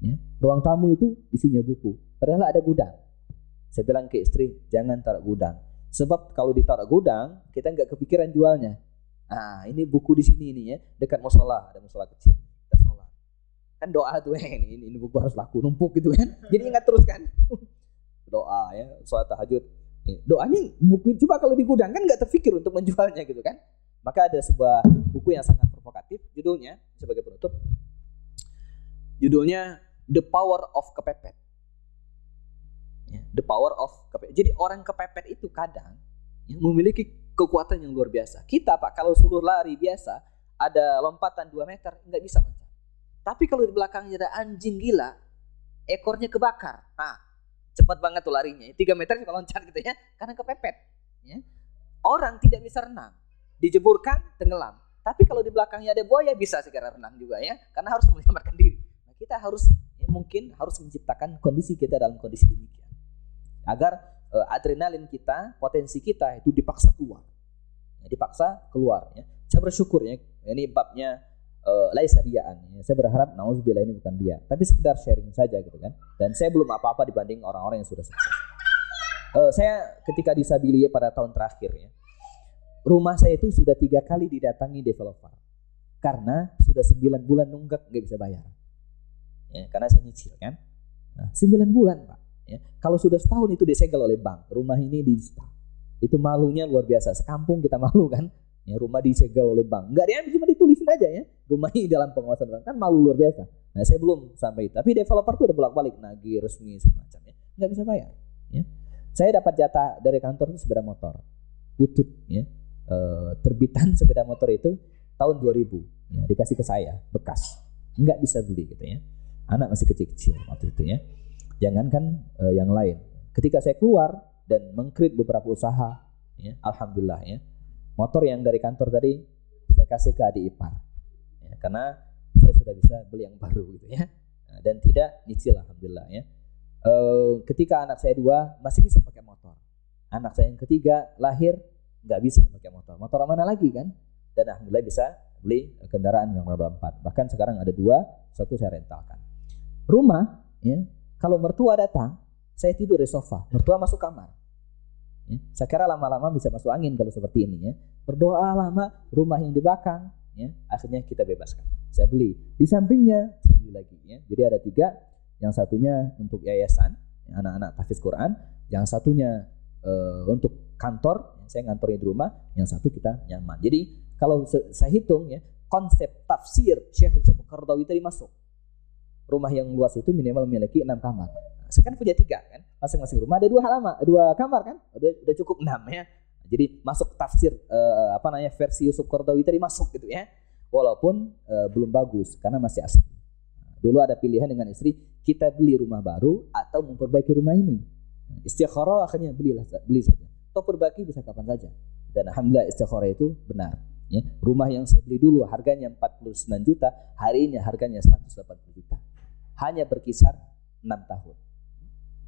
Ya, ruang tamu itu isinya buku. Padahal ada gudang. Saya bilang ke istri, jangan taruh gudang. Sebab kalau ditaruh gudang, kita nggak kepikiran jualnya. Nah, ini buku di sini nih ya, dekat musola, ada musola kecil. Kita sholat. Kan doa tuh ini buku harus laku, numpuk gitu kan. Jadi ingat terus kan. Doa ya, sholat tahajud, Doanya buku coba kalau di gudang kan nggak terpikir untuk menjualnya gitu kan. Maka ada sebuah buku yang sangat provokatif, judulnya sebagai penutup, judulnya The Power of Kepepet. The Power of Kepepet. Jadi orang kepepet itu kadang memiliki kekuatan yang luar biasa. Kita Pak kalau suruh lari biasa ada lompatan 2 meter nggak bisa loncat. Tapi kalau di belakangnya ada anjing gila, ekornya kebakar. Nah, cepat banget tuh larinya. 3 meter juga loncat gitu ya, karena kepepet. Ya. Orang tidak bisa renang, dijeburkan tenggelam. Tapi kalau di belakangnya ada buaya bisa segera renang juga ya, karena harus menyelamatkan diri. Nah, kita harus mungkin harus menciptakan kondisi kita dalam kondisi demikian, agar adrenalin kita, potensi kita itu dipaksa keluar. Ya, dipaksa keluar. Ya. Saya bersyukur ya, ini babnya laisa riyaan. Ya. Saya berharap nauzubillah ini bukan dia, tapi sekedar sharing saja gitu kan. Dan saya belum apa-apa dibanding orang-orang yang sudah sukses. Saya ketika di Sabiliyah pada tahun terakhir ya, rumah saya itu sudah 3 kali didatangi developer karena sudah 9 bulan nunggak nggak bisa bayar. Ya, karena saya nyicil kan. Nah, 9 bulan Pak. Ya. Kalau sudah setahun itu disegel oleh bank, rumah ini disita. Itu malunya luar biasa. Sekampung kita malu kan. Ya, rumah disegel oleh bank. Enggak diambil, cuma ditulisin aja ya. Rumah ini dalam pengawasan bank, kan malu luar biasa. Nah, saya belum sampai itu. Tapi developer tuh udah bolak-balik nagih resmi semacamnya. Enggak bisa bayar. Ya. Saya dapat jatah dari kantor itu sepeda motor. Butut ya. Terbitan sepeda motor itu tahun 2000. Ya, dikasih ke saya, bekas. Enggak bisa beli gitu ya. Anak masih kecil-kecil waktu itu ya. Jangankan yang lain. Ketika saya keluar dan mengkrit beberapa usaha, ya, alhamdulillah ya. Motor yang dari kantor tadi saya kasih ke adik ipar, ya, karena saya sudah bisa beli yang baru gitu ya, dan tidak nyicil alhamdulillah ya. Ketika anak saya 2 masih bisa pakai motor, anak saya yang ketiga lahir nggak bisa pakai motor. Motor mana lagi kan? Dan alhamdulillah bisa beli kendaraan yang roda 4. Bahkan sekarang ada 2, 1 saya rentalkan. Rumah, ya, kalau mertua datang, saya tidur di sofa, mertua masuk kamar. Ya, saya kira lama-lama bisa masuk angin kalau seperti ini ya. Berdoa lama, rumah yang di belakang, ya, akhirnya kita bebaskan. Saya beli. Di sampingnya saya beli lagi ya. Jadi ada 3, yang satunya untuk yayasan, ya, anak-anak tahfiz Quran, yang satunya untuk kantor, ya, saya ngantornya di rumah, yang satu kita nyaman. Jadi kalau saya hitung ya, konsep tafsir Syekh Yusuf Qaradawi tadi masuk. Rumah yang luas itu minimal memiliki 6 kamar. Saya kan punya 3 kan, masing-masing rumah ada 2 kamar kan, udah cukup 6 ya. Jadi masuk tafsir versi Yusuf Qaradawi tadi masuk gitu ya. Walaupun belum bagus karena masih asli. Dulu ada pilihan dengan istri, kita beli rumah baru atau memperbaiki rumah ini. Istikharah akhirnya beli saja. Atau perbaiki bisa kapan saja. Dan alhamdulillah istikharah itu benar. Ya. Rumah yang saya beli dulu harganya 49 juta, hari ini harganya 180 juta. Hanya berkisar 6 tahun.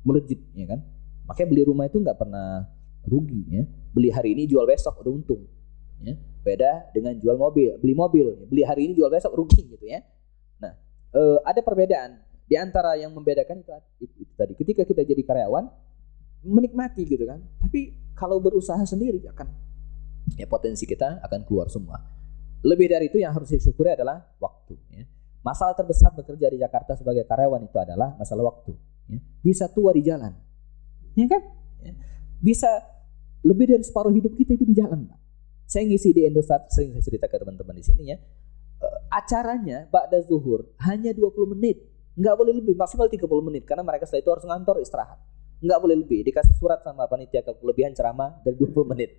Melejit ya kan. Makanya beli rumah itu nggak pernah rugi ya. Beli hari ini jual besok udah untung. Ya. Beda dengan jual mobil, beli mobil, beli hari ini jual besok rugi gitu ya. Nah, ada perbedaan di antara yang membedakan itu tadi. Ketika kita jadi karyawan menikmati gitu kan. Tapi kalau berusaha sendiri akan ya potensi kita akan keluar semua. Lebih dari itu yang harus disyukuri adalah waktu ya. Masalah terbesar bekerja di Jakarta sebagai karyawan itu adalah masalah waktu. Ya. Bisa tua di jalan, ya kan? Ya. Bisa lebih dari separuh hidup kita itu di jalan, Pak. Saya ngisi di Indosat, sering saya cerita ke teman-teman di sini ya. Acaranya ba'da zuhur hanya 20 menit, nggak boleh lebih, maksimal 30 menit karena mereka setelah itu harus ngantor istirahat. Nggak boleh lebih, dikasih surat sama panitia kelebihan ceramah dari 20 menit.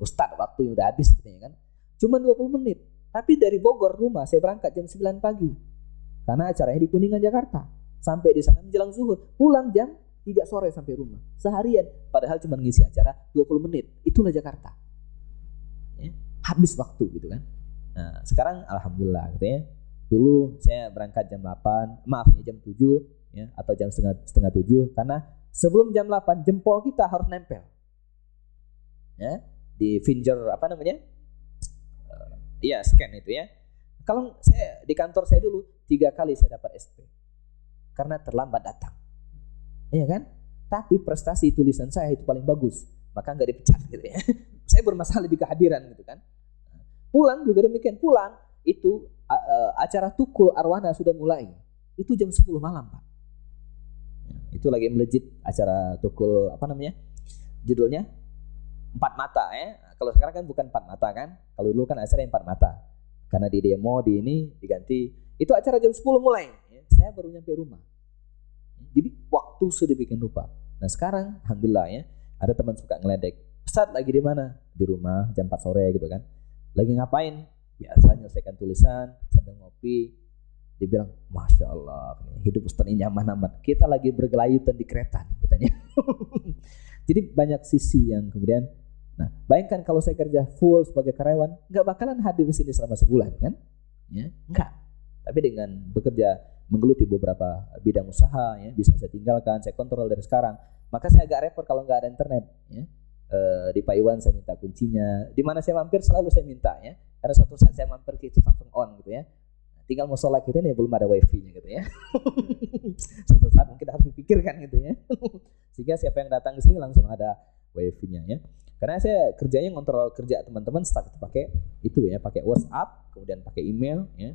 Ustaz, waktunya udah habis katanya kan. Cuma 20 menit. Tapi dari Bogor rumah saya berangkat jam 9 pagi. Karena acaranya di Kuningan Jakarta. Sampai di sana menjelang zuhur, pulang jam 3 sore sampai rumah. Seharian, padahal cuma ngisi acara 20 menit. Itulah Jakarta. Ya, habis waktu gitu kan. Nah, sekarang alhamdulillah gitu ya. Dulu saya berangkat jam 8, jam 7 ya, atau jam setengah 7 karena sebelum jam 8 jempol kita harus nempel. Ya, di finger scan itu ya. Kalau saya di kantor saya dulu 3 kali saya dapat SP karena terlambat datang, iya kan? Tapi prestasi tulisan saya itu paling bagus, maka nggak dipecat gitu ya. Saya bermasalah di kehadiran gitu kan. Pulang juga demikian, pulang itu acara Tukul Arwana sudah mulai, itu jam 10 malam Pak. Itu lagi melejit acara Tukul Judulnya Empat Mata ya. Kalau sekarang kan bukan Empat Mata kan. Kalau dulu kan acara Empat Mata. Karena di demo di ini diganti. Itu acara jam 10 mulai. Ya. Saya baru nyampe rumah. Jadi waktu sudah bikin lupa. Nah sekarang alhamdulillah ya. Ada teman suka ngeledek. Ustadz lagi di mana? Di rumah jam 4 sore gitu kan. Lagi ngapain? Biasa nyelesaikan tulisan sambil ngopi. Dia bilang, Masya Allah, hidup Ustadz ini nyaman amat. Kita lagi bergelayutan di kereta, katanya. Jadi banyak sisi yang kemudian, nah bayangkan kalau saya kerja full sebagai karyawan, nggak bakalan hadir di sini selama sebulan, kan? Ya, nggak. Tapi dengan bekerja menggeluti beberapa bidang usaha, ya bisa saya tinggalkan, saya kontrol dari sekarang. Maka saya agak repot kalau nggak ada internet. Ya. Di Pak Iwan saya minta kuncinya. Di mana saya mampir selalu saya minta, ya. Karena suatu saat saya mampir itu langsung on, gitu ya. Tinggal musola kita nih belum ada wifi-nya gitu ya. Suatu saat mungkin harus dipikirkan gitu ya. Sehingga siapa yang datang ke sini langsung ada wifi-nya ya. Karena saya kerjanya ngontrol kerja teman-teman start pakai itu ya, pakai WhatsApp, kemudian pakai email ya.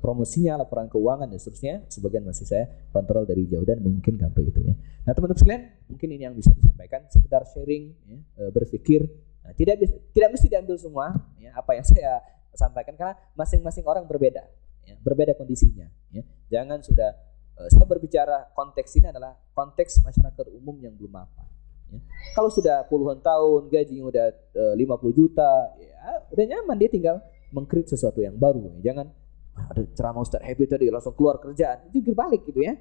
Promosinya, laporan keuangan dan seterusnya sebagian masih saya kontrol dari jauh dan mungkin kartu itu ya. Nah, teman-teman sekalian, mungkin ini yang bisa disampaikan sekedar sharing ya, berpikir. Nah, tidak mesti diambil semua ya apa yang saya sampaikan karena masing-masing orang berbeda. Berbeda kondisinya ya. Jangan sudah saya berbicara konteks ini adalah konteks masyarakat umum yang belum mapan ya. Kalau sudah puluhan tahun gajinya udah 50 juta ya udah nyaman, dia tinggal mengkrit sesuatu yang baru ya. Jangan ada ceramah Ustadz Happy tadi langsung keluar kerjaan jungkir balik gitu ya,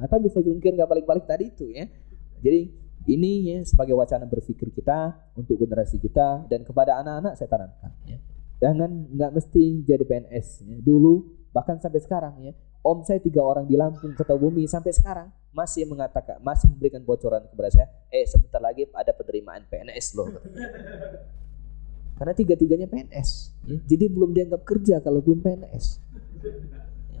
atau bisa jungkir nggak balik-balik tadi itu ya. Jadi ini ya sebagai wacana berpikir kita untuk generasi kita dan kepada anak-anak saya sarankan ya. Jangan nggak mesti jadi PNS ya. Dulu bahkan sampai sekarang ya, om saya 3 orang di Lampung Kertobumi sampai sekarang masih mengatakan, masih memberikan bocoran kepada saya, sebentar lagi ada penerimaan PNS loh. Karena 3-tiganya PNS ya. Jadi belum dianggap kerja kalau belum PNS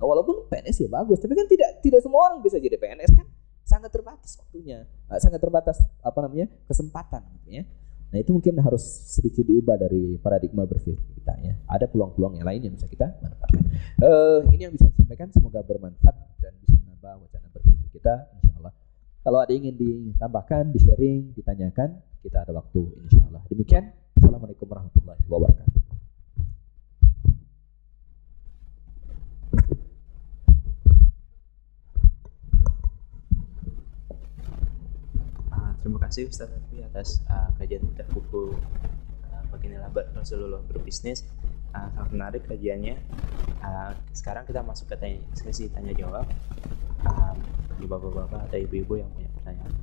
ya, walaupun PNS ya bagus, tapi kan tidak semua orang bisa jadi PNS kan, sangat terbatas waktunya, sangat terbatas kesempatan gitu ya. Nah itu mungkin harus sedikit diubah dari paradigma berpikir kita ya. Ada peluang-peluang yang lain yang bisa kita manfaatkan. Ini yang bisa disampaikan, semoga bermanfaat dan bisa menambah wacana berpikir kita insyaallah. Kalau ada yang ingin ditambahkan, di-sharing, ditanyakan, kita ada waktu insyaallah. Demikian, Assalamualaikum warahmatullahi wabarakatuh. Terima kasih Ustaz Hafi atas kajian kita buku Baginda Rasulullah Berbisnis. Sangat menarik kajiannya. Sekarang kita masuk ke sesi tanya jawab. Bagi bapak-bapak atau ibu-ibu yang punya pertanyaan.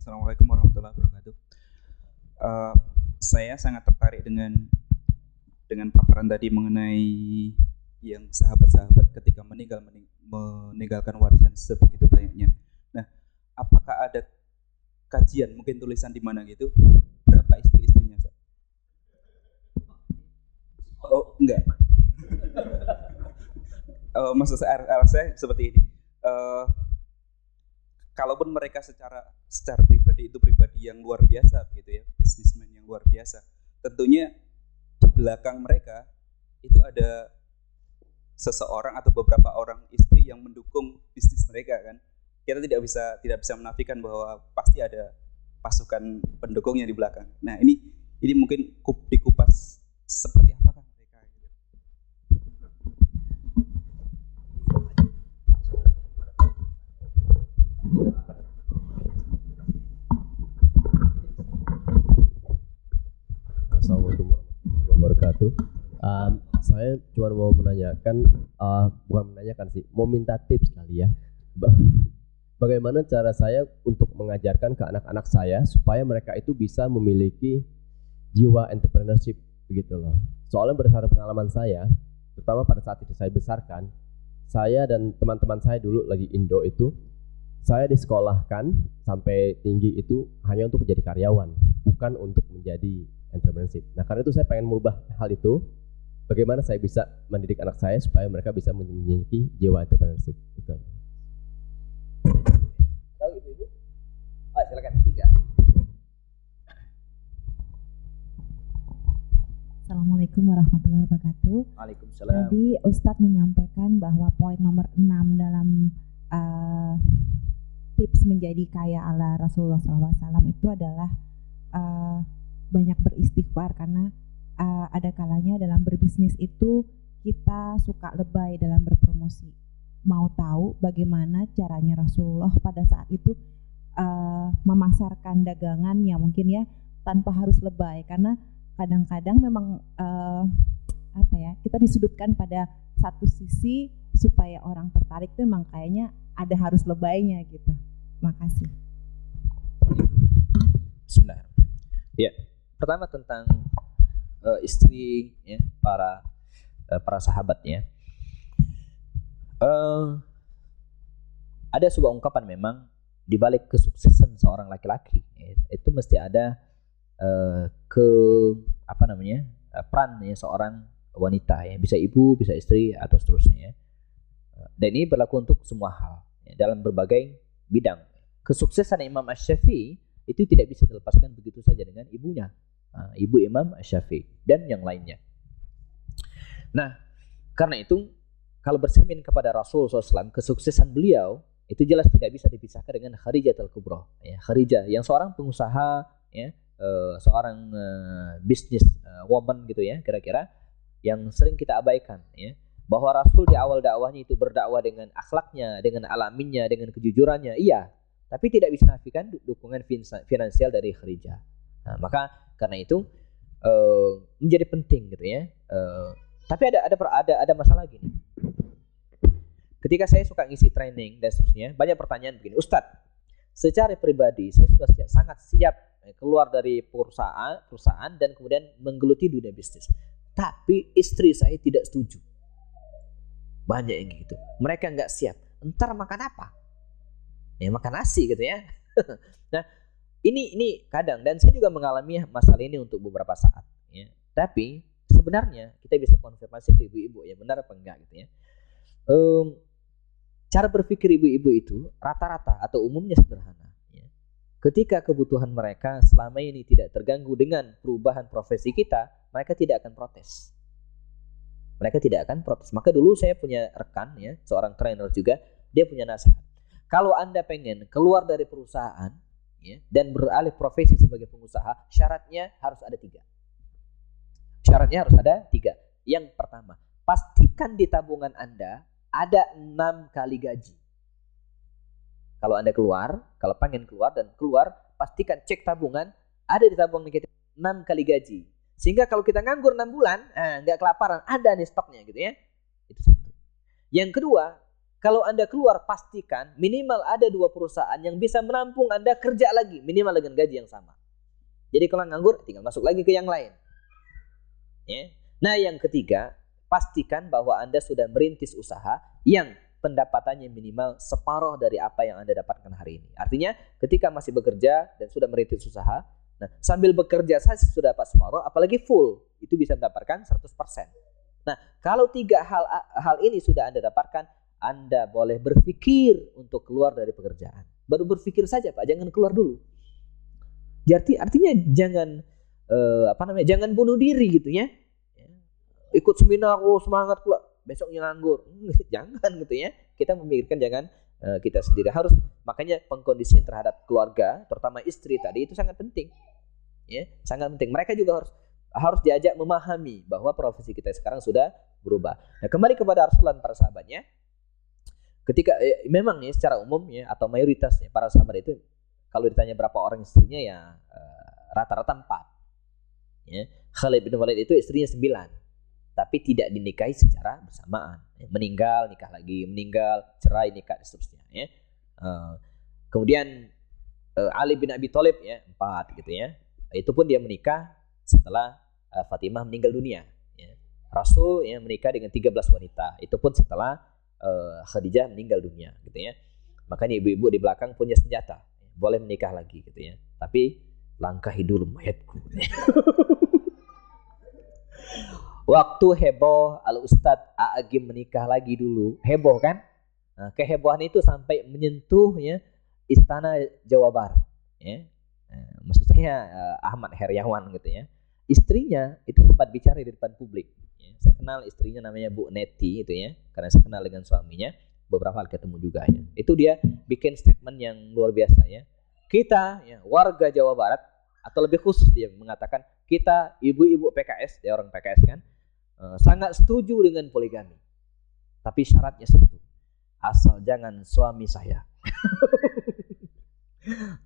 Assalamualaikum warahmatullahi wabarakatuh. Saya sangat tertarik dengan paparan tadi mengenai yang sahabat-sahabat ketika meninggalkan warisan sebegitu banyaknya. Nah, apakah ada kajian, mungkin tulisan di mana gitu, berapa istri-istrinya? Oh, enggak. Maksud saya seperti ini. Kalaupun mereka secara pribadi itu pribadi yang luar biasa gitu ya, bisnismen yang luar biasa, tentunya di belakang mereka itu ada seseorang atau beberapa orang istri yang mendukung bisnis mereka kan. Kita tidak bisa menafikan bahwa pasti ada pasukan pendukungnya di belakang. Nah, ini mungkin dikupas seperti apakah mereka gitu. Assalamualaikum warahmatullahi wabarakatuh. Saya cuma mau menanyakan, bukan menanyakan sih, mau minta tips kali ya. Bagaimana cara saya untuk mengajarkan ke anak-anak saya supaya mereka itu bisa memiliki jiwa entrepreneurship begitu loh. Soalnya berdasarkan pengalaman saya, terutama pada saat itu saya besarkan, saya dan teman-teman saya dulu lagi Indo itu, saya disekolahkan sampai tinggi itu hanya untuk menjadi karyawan, bukan untuk menjadi entrepreneurship. Nah karena itu saya pengen merubah hal itu. Bagaimana saya bisa mendidik anak saya supaya mereka bisa memiliki jiwa entrepreneurship itu. Tahu ibu-ibu? Assalamualaikum warahmatullahi wabarakatuh. Waalaikumsalam. Tadi Ustadz menyampaikan bahwa poin nomor 6 dalam tips menjadi kaya ala Rasulullah SAW itu adalah banyak beristighfar, karena ada kalanya dalam berbisnis itu kita suka lebay dalam berpromosi. Mau tahu bagaimana caranya Rasulullah pada saat itu memasarkan dagangannya mungkin ya tanpa harus lebay, karena kadang-kadang memang kita disudutkan pada satu sisi supaya orang tertarik tuh memang kayaknya ada harus lebaynya gitu. Makasih. Bismillahirrahmanirrahim. Ya, pertama tentang istri ya, para sahabat ya. Ada sebuah ungkapan memang di balik kesuksesan seorang laki-laki ya, itu mesti ada peran ya seorang wanita ya, bisa ibu, bisa istri atau seterusnya ya. Dan ini berlaku untuk semua hal ya, dalam berbagai bidang. Kesuksesan Imam Asy-Syafi'i itu tidak bisa dilepaskan begitu saja dengan ibunya, ibu Imam Asy-Syafi'i dan yang lainnya. Nah, karena itu kalau bercermin kepada Rasul SAW, kesuksesan beliau itu jelas tidak bisa dipisahkan dengan Khadijah Al-Kubra ya, Khadijah yang seorang pengusaha ya, seorang bisnis woman gitu ya, kira-kira yang sering kita abaikan ya, bahwa Rasul di awal dakwahnya itu berdakwah dengan akhlaknya, dengan alaminnya, dengan kejujurannya, iya, tapi tidak bisa menafikan dukungan finansial dari Khadijah. Nah, maka karena itu menjadi penting gitu ya. Tapi ada masalah gini. Ketika saya suka ngisi training dan seterusnya, banyak pertanyaan begini, Ustadz, secara pribadi saya sudah sangat siap keluar dari perusahaan dan kemudian menggeluti dunia bisnis. Tapi istri saya tidak setuju. Banyak yang gitu. Mereka nggak siap. Entar makan apa? Ya makan nasi gitu ya. Nah, ini kadang, dan saya juga mengalami masalah ini untuk beberapa saat. Ya. Tapi sebenarnya kita bisa konfirmasi ke ibu-ibu ya, benar apa enggak gitu ya. Cara berpikir ibu-ibu itu rata-rata atau umumnya sederhana. Ketika kebutuhan mereka selama ini tidak terganggu dengan perubahan profesi kita, mereka tidak akan protes. Maka dulu saya punya rekan ya, seorang trainer juga, dia punya nasihat. Kalau Anda pengen keluar dari perusahaan ya, dan beralih profesi sebagai pengusaha, syaratnya harus ada 3. Yang pertama, pastikan di tabungan Anda ada 6 kali gaji. Kalau Anda kalau pengen keluar, pastikan cek tabungan, ada di tabungan kita 6 kali gaji. Sehingga kalau kita nganggur 6 bulan, nggak kelaparan, ada nih stoknya gitu ya. Itu satu. Yang kedua, kalau Anda keluar, pastikan minimal ada 2 perusahaan yang bisa menampung Anda kerja lagi, minimal dengan gaji yang sama. Jadi kalau nganggur, tinggal masuk lagi ke yang lain. Ya. Nah yang ketiga, pastikan bahwa Anda sudah merintis usaha yang pendapatannya minimal separuh dari apa yang Anda dapatkan hari ini. Artinya ketika masih bekerja dan sudah merintis usaha, nah sambil bekerja saja sudah dapat separuh, apalagi full, itu bisa mendapatkan 100%. Nah kalau 3 hal ini sudah Anda dapatkan, Anda boleh berpikir untuk keluar dari pekerjaan. Baru berpikir saja Pak, jangan keluar dulu. Jadi artinya jangan jangan bunuh diri gitu ya. Ikut seminar, semangat pula, besoknya nganggur. Jangan gitu ya. Kita memikirkan jangan kita sendiri. Harus, makanya pengkondisian terhadap keluarga, terutama istri tadi itu sangat penting. Ya, sangat penting. Mereka juga harus diajak memahami bahwa profesi kita sekarang sudah berubah. Nah, kembali kepada Rasulullah dan para sahabatnya. Ketika memang ya secara umum ya atau mayoritasnya para sahabat itu kalau ditanya berapa orang istrinya ya rata-rata 4. Ya. Khalid bin Walid itu istrinya 9. Tapi tidak dinikahi secara bersamaan. Meninggal, nikah lagi, meninggal, cerai, nikah, dan seterusnya. Ya. Kemudian Ali bin Abi Thalib ya 4 gitu ya. Itu pun dia menikah setelah Fatimah meninggal dunia. Ya. Rasul ya menikah dengan 13 wanita. Itu pun setelah Khadijah meninggal dunia gitu ya. Makanya ibu-ibu di belakang punya senjata. Boleh menikah lagi gitu ya. Tapi langkahi dulu mayatku. Waktu heboh Al-Ustadz A'agim menikah lagi dulu, heboh kan? Nah, kehebohan itu sampai menyentuh ya istana Jawa Barat, ya. Maksud saya Ahmad Heriawan gitu ya. istrinya itu sempat bicara di depan publik. Ya, saya kenal istrinya namanya Bu Neti itu ya, karena saya kenal dengan suaminya beberapa kali ketemu juga ya. Itu dia bikin statement yang luar biasa ya. Kita ya, warga Jawa Barat atau lebih khusus dia mengatakan kita ibu-ibu PKS, dia orang PKS kan, sangat setuju dengan poligami. Tapi syaratnya satu, asal jangan suami saya.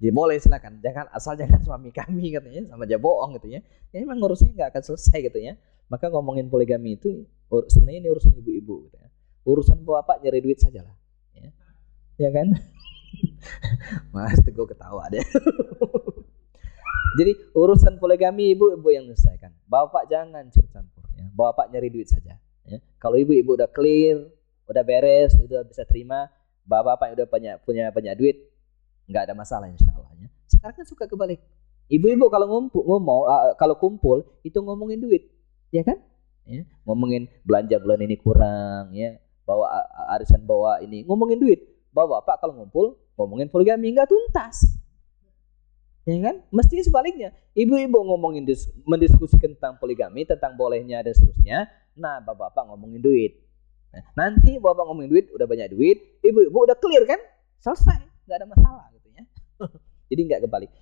Jadi boleh silakan, asal jangan suami kami katanya, sama aja bohong gitu ya. Ya memang urusnya nggak akan selesai gitu ya. Maka ngomongin poligami itu sebenarnya ini urusan ibu-ibu gitu ya. Urusan bapak nyari duit saja lah. Ya kan? Mas Teguh ketawa deh. Jadi urusan poligami ibu-ibu yang menyelesaikan. Bapak jangan campur ya. Bapak nyari duit saja ya. Kalau ibu-ibu udah clear, udah beres, udah bisa terima, bapak udah punya banyak duit, nggak ada masalah insyaallah ya. Sekarang kan suka kebalik. Ibu-ibu kalau kalau kumpul itu ngomongin duit, ya kan? Ya, ngomongin belanja bulan ini kurang ya, bawa arisan bawa ini, ngomongin duit. Bapak kalau ngumpul ngomongin poligami nggak tuntas. Ya kan? Mestinya sebaliknya. Ibu-ibu mendiskusikan tentang poligami, tentang bolehnya dan seterusnya. Nah, bapak ngomongin duit. Nah, nanti bapak ngomongin duit, udah banyak duit, ibu-ibu udah clear kan? Selesai, nggak ada masalah gitu ya. Jadi nggak kebalik.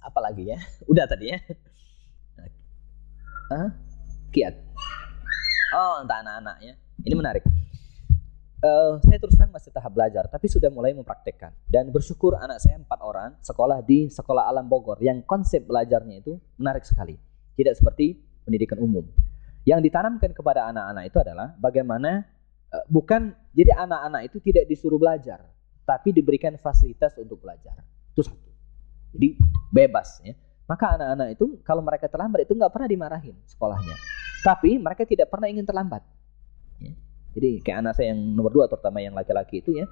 Apa lagi ya? Udah tadi ya. Kiat. Oh, entah anak-anaknya. Ini menarik. Saya terus terang masih tahap belajar, tapi sudah mulai mempraktekkan. Dan bersyukur anak saya 4 orang sekolah di Sekolah Alam Bogor yang konsep belajarnya itu menarik sekali. Tidak seperti pendidikan umum. Yang ditanamkan kepada anak-anak itu adalah bagaimana jadi anak-anak itu tidak disuruh belajar, tapi diberikan fasilitas untuk belajar. Itu satu. Jadi bebas ya. Maka anak-anak itu kalau mereka terlambat itu nggak pernah dimarahin sekolahnya. Tapi mereka tidak pernah ingin terlambat. Ya. Jadi kayak anak saya yang nomor 2 terutama yang laki-laki itu ya,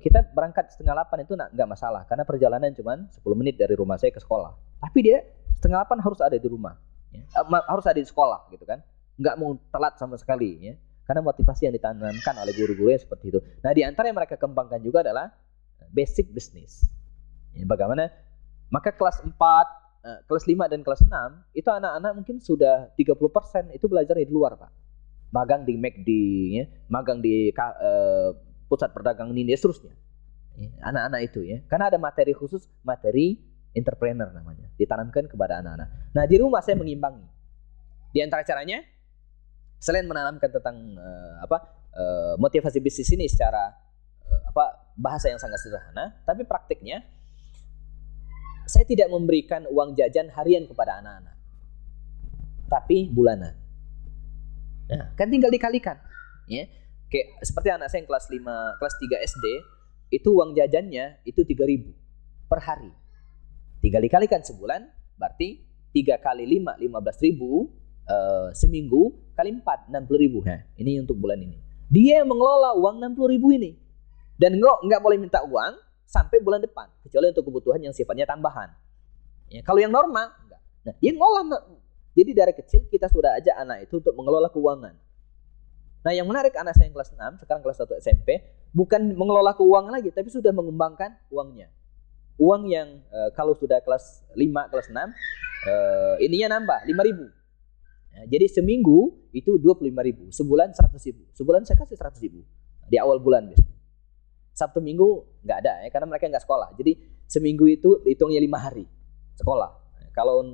kita berangkat 7:30 itu nggak masalah karena perjalanan cuma 10 menit dari rumah saya ke sekolah. Tapi dia 7:30 harus ada di rumah, ya. Harus ada di sekolah gitu kan, nggak mau telat sama sekali ya. Karena motivasi yang ditanamkan oleh guru-guru seperti itu. Nah di antara yang mereka kembangkan juga adalah basic business. Ya, bagaimana? Maka kelas 4, kelas 5 dan kelas 6 itu anak-anak mungkin sudah 30% itu belajarnya di luar Pak. Magang di McD, ya, magang di pusat perdagangan ini, seterusnya. Ya, anak-anak itu ya, karena ada materi khusus, materi entrepreneur namanya, ditanamkan kepada anak-anak. Nah di rumah saya mengimbangi. Di antara caranya, selain menanamkan tentang motivasi bisnis ini secara bahasa yang sangat sederhana, tapi praktiknya saya tidak memberikan uang jajan harian kepada anak-anak, tapi bulanan. Nah, kan tinggal dikalikan, ya. Kayak seperti anak saya yang kelas 5, kelas 3 SD, itu uang jajannya itu 3.000 per hari. Tinggal dikalikan sebulan, berarti 3 kali 5, 15.000, seminggu kali 4, 60.000. Nah, ini untuk bulan ini. Dia yang mengelola uang 60.000 ini. Dan nggak boleh minta uang sampai bulan depan, kecuali untuk kebutuhan yang sifatnya tambahan. Ya, kalau yang normal, enggak. Nah, dia ngolah. Jadi dari kecil kita sudah ajak anak itu untuk mengelola keuangan. Nah yang menarik anak saya yang kelas 6, sekarang kelas 1 SMP, bukan mengelola keuangan lagi, tapi sudah mengembangkan uangnya. Uang yang kalau sudah kelas 5, kelas 6, ininya nambah 5.000. Nah, jadi seminggu itu 25.000, sebulan 100.000. Sebulan saya kasih 100.000 di awal bulan biasanya. Sabtu Minggu nggak ada ya, karena mereka nggak sekolah. Jadi seminggu itu hitungnya 5 hari sekolah. Kalau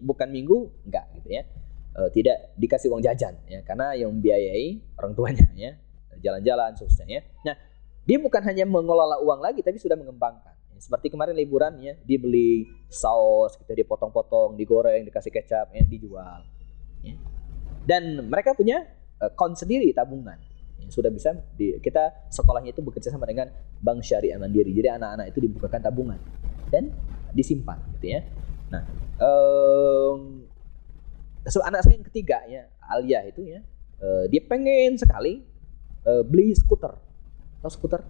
bukan minggu enggak gitu ya, tidak dikasih uang jajan ya, karena yang membiayai orang tuanya ya, jalan-jalan seterusnya ya. Nah dia bukan hanya mengelola uang lagi, tapi sudah mengembangkan ya. Seperti kemarin liburan ya, dia beli saus gitu, dia potong-potong, digoreng, dikasih kecap ya, dijual ya. Dan mereka punya account sendiri, tabungan ya, sudah bisa kita sekolahnya itu bekerja sama dengan Bank Syariah Mandiri. Jadi anak-anak itu dibukakan tabungan dan disimpan gitu ya. Nah, anak saya yang ketiga ya, Alia itu ya, dia pengen sekali beli skuter. Tahu skuter?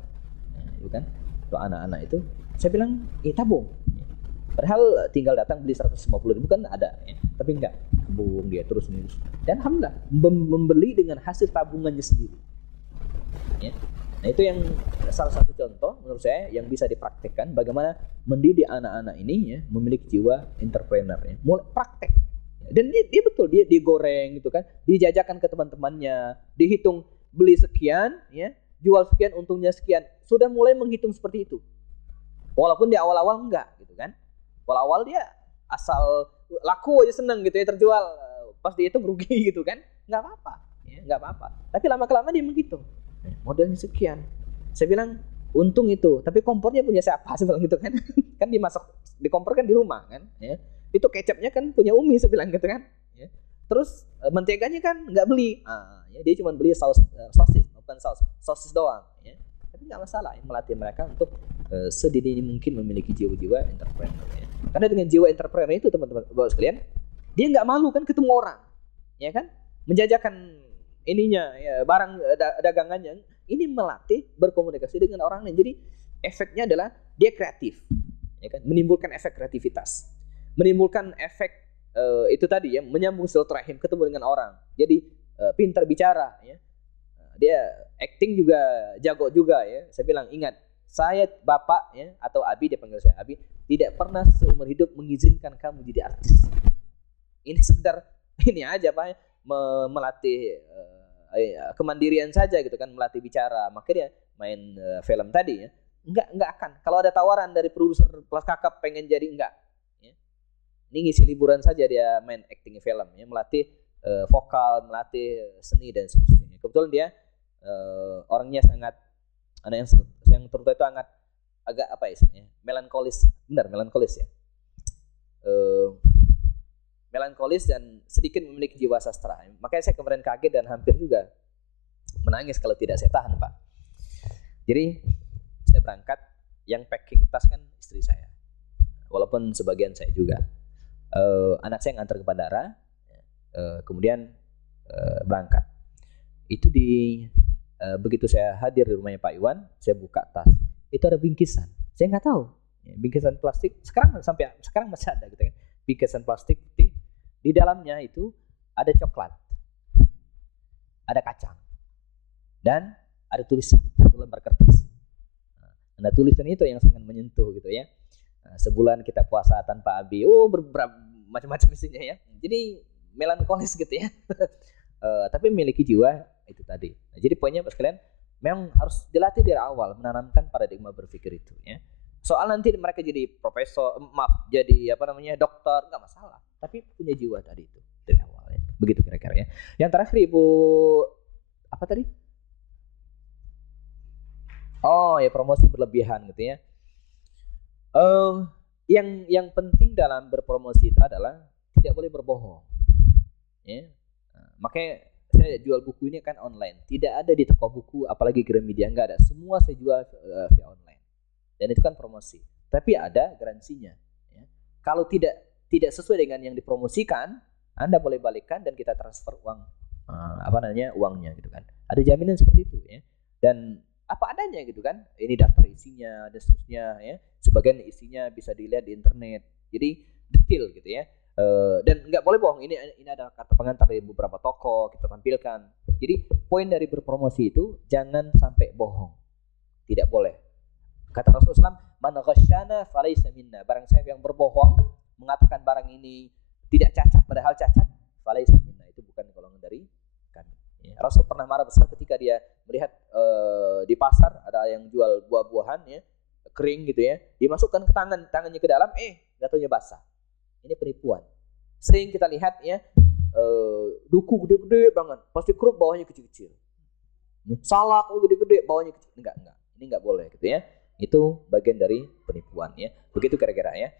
Nah, itu kan, untuk anak-anak itu, saya bilang, tabung. Padahal tinggal datang beli 150.000 kan ada, ya. Tapi enggak, tabung dia terus. Dan alhamdulillah membeli dengan hasil tabungannya sendiri. Ya. Nah itu yang salah satu contoh menurut saya yang bisa dipraktekkan bagaimana mendidik anak-anak ini ya memiliki jiwa entrepreneur ya. Mulai praktek. Dan dia betul dia digoreng gitu kan, dijajakan ke teman-temannya, dihitung beli sekian ya, jual sekian, untungnya sekian. Sudah mulai menghitung seperti itu. Walaupun di awal-awal enggak gitu kan. Awal-awal dia asal laku aja seneng gitu ya, terjual, pas dihitung rugi gitu kan. Enggak apa-apa, ya, enggak apa-apa. Tapi lama-kelamaan dia menghitung. Modalnya sekian. Saya bilang untung itu, tapi kompornya punya siapa? Saya bilang gitu kan. Kan dimasak di kompor kan di rumah kan, ya. Itu kecapnya kan punya Umi, saya bilang gitu kan. Ya. Terus menteganya kan nggak beli, ya, dia cuma beli sosis, bukan sosis doang. Ya. Tapi nggak masalah, ini melatih mereka untuk sedini mungkin memiliki jiwa-jiwa entrepreneur. Ya. Karena dengan jiwa entrepreneur itu teman-teman bapak sekalian, dia nggak malu kan ketemu orang, ya kan, menjajakan ininya, ya, barang dagangannya. Ini melatih berkomunikasi dengan orang lain. Jadi efeknya adalah dia kreatif, ya kan, menimbulkan efek kreativitas. Menimbulkan efek itu tadi ya, menyambung silaturahim, ketemu dengan orang. Jadi pintar bicara ya. Dia acting juga jago juga ya. Saya bilang ingat, saya bapak ya atau Abi, dia panggil saya Abi, tidak pernah seumur hidup mengizinkan kamu jadi artis. Ini sekedar ini aja Pak, melatih kemandirian saja gitu kan, melatih bicara. Makanya main film tadi ya. Enggak akan. Kalau ada tawaran dari produser kelas kakap pengen jadi enggak. Ini ngisi liburan saja dia main acting film ya, melatih vokal, melatih seni dan sebagainya. Kebetulan dia orangnya sangat yang terutama itu agak apa istilahnya, melankolis, benar melankolis ya, melankolis dan sedikit memiliki jiwa sastra. Makanya saya kemarin kaget dan hampir juga menangis kalau tidak saya tahan Pak. Jadi saya berangkat, yang packing tas kan istri saya, walaupun sebagian saya juga. Anak saya ngantar ke bandara, kemudian berangkat. Itu begitu saya hadir di rumahnya Pak Iwan, saya buka tas, itu ada bingkisan. Saya nggak tahu, bingkisan plastik. Sampai sekarang masih ada gitu kan, bingkisan plastik putih. Di dalamnya itu ada coklat, ada kacang, dan ada tulisan satu lembar kertas. Nah, tulisan itu yang sangat menyentuh gitu ya. Sebulan kita puasa tanpa Abi, berberapa macam-macam isinya ya. Jadi melankolis gitu ya. Tapi memiliki jiwa itu tadi. Nah, jadi poinnya Pak sekalian, memang harus dilatih dari awal, menanamkan paradigma berpikir itu ya. Soal nanti mereka jadi profesor, jadi dokter, nggak masalah. Tapi punya jiwa tadi itu dari awal ya. Begitu kira-kira ya. Yang terakhir Ibu apa tadi? Oh ya, promosi berlebihan gitu ya. Yang penting dalam berpromosi itu adalah tidak boleh berbohong. Ya. Makanya saya jual buku ini kan online. Tidak ada di toko buku, apalagi Gramedia, nggak ada. Semua saya jual via online. Dan itu kan promosi. Tapi ada garansinya. Ya. Kalau tidak sesuai dengan yang dipromosikan, Anda boleh balikkan dan kita transfer uang, uangnya gitu kan. Ada jaminan seperti itu ya. Dan apa adanya gitu kan, ini daftar isinya dan seterusnya ya, sebagian isinya bisa dilihat di internet, jadi detail gitu ya. Dan nggak boleh bohong, ini ada kata pengantar dari beberapa toko kita tampilkan. Jadi poin dari berpromosi itu jangan sampai bohong, tidak boleh. Kata Rasulullah SAW, man ghasyana falaysa minna, barang siapa yang berbohong mengatakan barang ini tidak cacat padahal cacat, falaysa minna, itu bukan golongan dari kami. Rasul pernah marah besar ketika dia melihat di pasar ada yang jual buah-buahan ya, kering gitu ya, dimasukkan ke tangannya ke dalam, nggak taunya basah. Ini penipuan. Sering kita lihat ya, duku gede-gede banget, pasti keruk bawahnya kecil-kecil. Salak gede-gede bawahnya kecil. Enggak. Ini nggak boleh gitu ya. Itu bagian dari penipuan ya. Begitu kira-kira ya.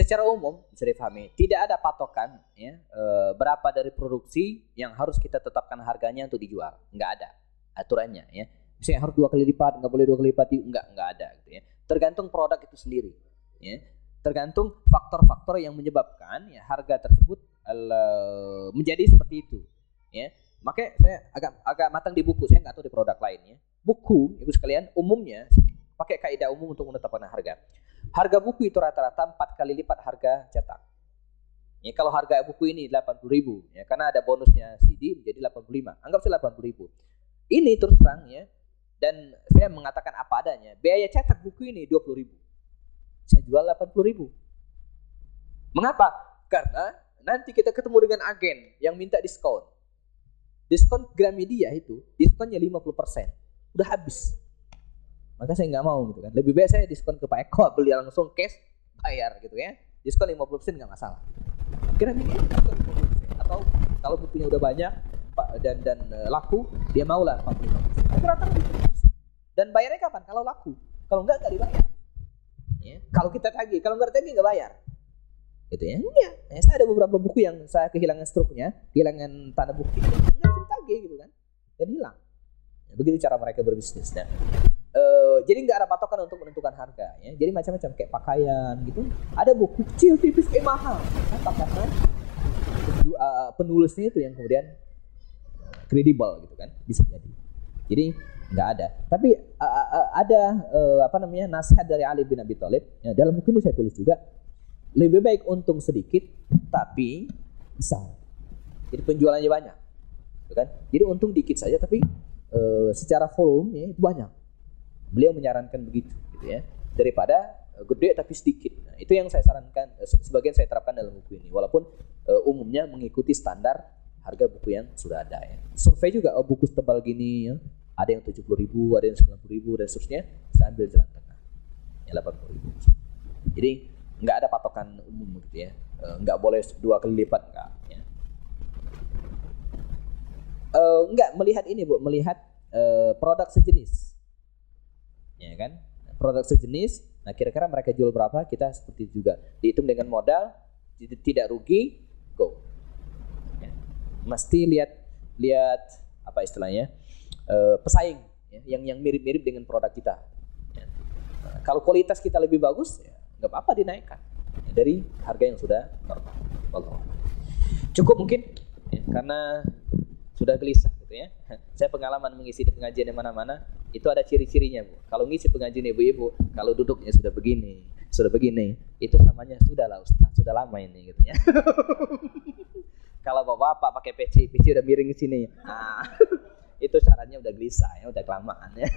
secara umum bisa dipahami tidak ada patokan ya, berapa dari produksi yang harus kita tetapkan harganya untuk dijual, nggak ada aturannya ya. Misalnya harus 2 kali lipat, nggak boleh 2 kali lipat, nggak ada gitu ya. Tergantung produk itu sendiri ya, tergantung faktor-faktor yang menyebabkan ya harga tersebut menjadi seperti itu ya. Makanya saya agak matang di buku, saya nggak tahu di produk lainnya. Buku ibu sekalian umumnya pakai kaidah umum untuk menetapkan harga. Harga buku itu rata-rata 4 kali lipat harga cetak. Ya, kalau harga buku ini 80.000 ya, karena ada bonusnya CD menjadi 85. Anggap saja 80.000. Ini terus terang ya, dan saya mengatakan apa adanya. Biaya cetak buku ini 20.000. Saya jual 80.000. Mengapa? Karena nanti kita ketemu dengan agen yang minta diskon. Diskon Gramedia itu diskonnya 50%. Udah habis. Maka saya nggak mau gitu kan. Lebih baik saya diskon ke Pak Eko, beli langsung cash, bayar gitu ya. Diskon 50% nggak masalah. Kira-kira diskon 50%. Atau kalau bukunya udah banyak dan laku, dia maulah 45%. Rata-rata 50%. Dan bayarnya kapan? Kalau laku. Kalau nggak dibayar. Ya. Kalau kita tagih, kalau nggak tagih nggak bayar. Gitu ya. Iya. Ya, saya ada beberapa buku yang saya kehilangan struknya, kehilangan tanda bukti, nggak bisa tagih gitu kan, dan hilang. Ya, begitu cara mereka berbisnis. Nah, jadi nggak ada patokan untuk menentukan harga ya. Jadi macam-macam kayak pakaian gitu. Ada buku kecil tipis mahal. Kenapa? Karena penulisnya itu yang kemudian kredibel gitu kan, bisa jadi. Jadi nggak ada. Tapi ada nasihat dari Ali bin Abi Thalib. Ya, dalam buku ini saya tulis juga, lebih baik untung sedikit tapi besar. Jadi penjualannya banyak, gitu kan? Jadi untung dikit saja tapi secara volume ya, itu banyak. Beliau menyarankan begitu gitu ya, daripada gede tapi sedikit. Nah, itu yang saya sarankan, sebagian saya terapkan dalam buku ini, walaupun umumnya mengikuti standar harga buku yang sudah ada ya. Survei juga buku tebal gini ya, ada yang 70.000, ada yang 90.000 dan seterusnya, saya ambil jalan tengah ya 80.000. Jadi nggak ada patokan umum gitu ya, nggak boleh 2 kali lipat nggak ya. Nggak melihat ini Bu, melihat produk sejenis ya kan, produk sejenis. Nah kira-kira mereka jual berapa, kita seperti itu juga dihitung dengan modal, tidak rugi, go ya. Mesti lihat apa istilahnya, pesaing ya, yang mirip-mirip dengan produk kita ya. Nah, kalau kualitas kita lebih bagus ya, nggak apa-apa dinaikkan ya, dari harga yang sudah normal. Allah. Cukup mungkin ya, karena sudah gelisah gitu ya. Saya pengalaman mengisi di pengajian di mana-mana, itu ada ciri-cirinya Bu. Kalau ngisi pengajian ibu-ibu, kalau duduknya sudah begini, itu namanya sudahlah Ustaz, sudah lama ini gitu ya. Kalau bapak-bapak pakai peci udah miring ke sini, nah, itu syaratnya udah gelisah ya, udah kelamaan ya.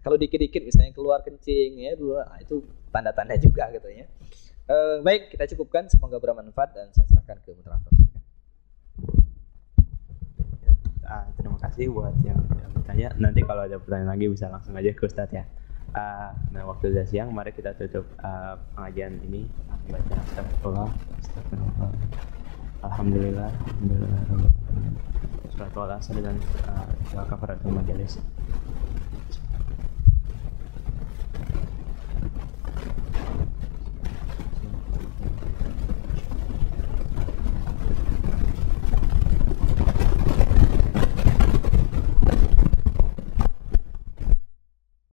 Kalau dikit-dikit misalnya keluar kencing ya, nah, itu tanda-tanda juga gitu ya. Baik, kita cukupkan, semoga bermanfaat dan saya serahkan ke moderator. Terima kasih buat yang bertanya. Nanti kalau ada pertanyaan lagi bisa langsung aja ke Ustadz ya. Nah waktu sudah siang, mari kita tutup pengajian ini baca astagfirullah, alhamdulillah, alhamdulillah, surat wal asr dan kafaratul majalis.